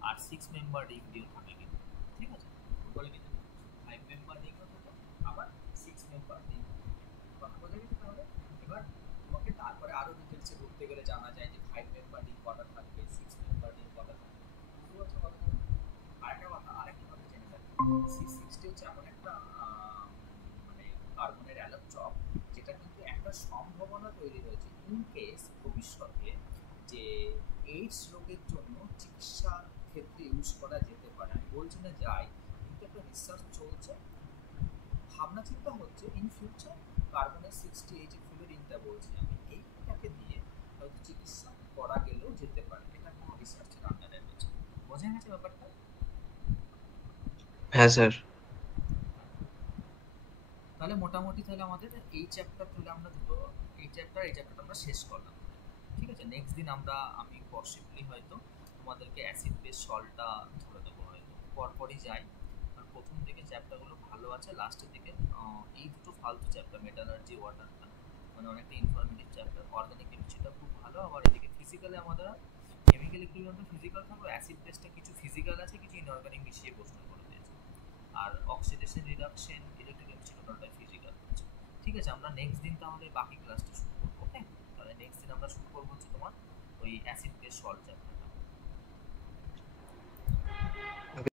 আর 6 মেম্বার রিং দিয়েও থাকে কিন্তু। ঠিক আছে, ফুটবলে কিন্তু 5 মেম্বার রিংও থাকে, আবার 6 মেম্বার রিং থাকে। কথা বোঝা গেছে তাহলে? এবার তোমাকে তারপরে আরো ডিটেলসে ঢুকতে গেলে জানা যায় যে 5 মেম্বার রিং কটা থাকবে, 6 মেম্বার রিং কটা থাকবে। বুঝতে পারছো কথা? আরেকটা কথা জেনে রাখি, C60 হচ্ছে এমন একটা মানে কার্বনের অ্যালকট্রপ, যেটা কিন্তু একটা সম্ভাবনা তৈরি হয়েছে ইন কেস ভবিষ্যতে যে এইডস রোগের জন্য চিকিৎসার ক্ষেত্রে ইউজ করা যেতে পারে। আমি বলছি না যাই, কিন্তু একটা রিসার্চ চলছে, ভাবনা চিন্তা হচ্ছে ইন ফিউচার কার্বনের 60, এই যে ফ্লুরিনটা বলছি আমি, এইটাকে দিয়ে হয়তো চিকিৎসা করা গেলেও যেতে পারে। এটা কোনো রিসার্চের আন্ডারে রয়েছে। বোঝা গেছে ব্যাপারটা? হ্যাঁ স্যার। তাহলে মোটামুটি তাহলে আমাদের এই চ্যাপ্টার, তাহলে আমরা দুটো, এই চ্যাপ্টারটা আমরা শেষ করলাম। ঠিক আছে, নেক্সট দিন আমি পসিবলি হয়তো তোমাদেরকে অ্যাসিড বেস সল্টটা ধরে দেবো হয়তো, পরপরই যাই। আর প্রথম দিকে চ্যাপ্টারগুলো ভালো আছে, লাস্টের দিকে এই দুটো ফালতু চ্যাপ্টার, মেটালার্জি, ওয়াটারটা মানে অনেকটা ইনফরমেটিভ চ্যাপ্টার। অর্গানিক কেমিস্ট্রিটা খুব ভালো, আবার এদিকে ফিজিক্যালে আমাদের কেমিক্যাল ইকুইভ্যালেন্ট ফিজিক্যাল থাকবে, অ্যাসিড বেসটা কিছু ফিজিক্যাল আছে, কিছু ইনঅর্গানিক মিশিয়ে প্রশ্ন করে দিয়েছে। আর অক্সিডেশন, রিডাকশন, ইলেকট্রোকেমিস্ট্রি টোটালটাই ফিজিক্যাল হচ্ছে। ঠিক আছে, আমরা নেক্সট দিন তাহলে বাকি ক্লাসটা শুরু করবো। ওকে, তাহলে নেক্সট দিন আমরা শুরু করবো হচ্ছে তোমার ওই অ্যাসিড বেস সল্ট চ্যাপ্টারটা।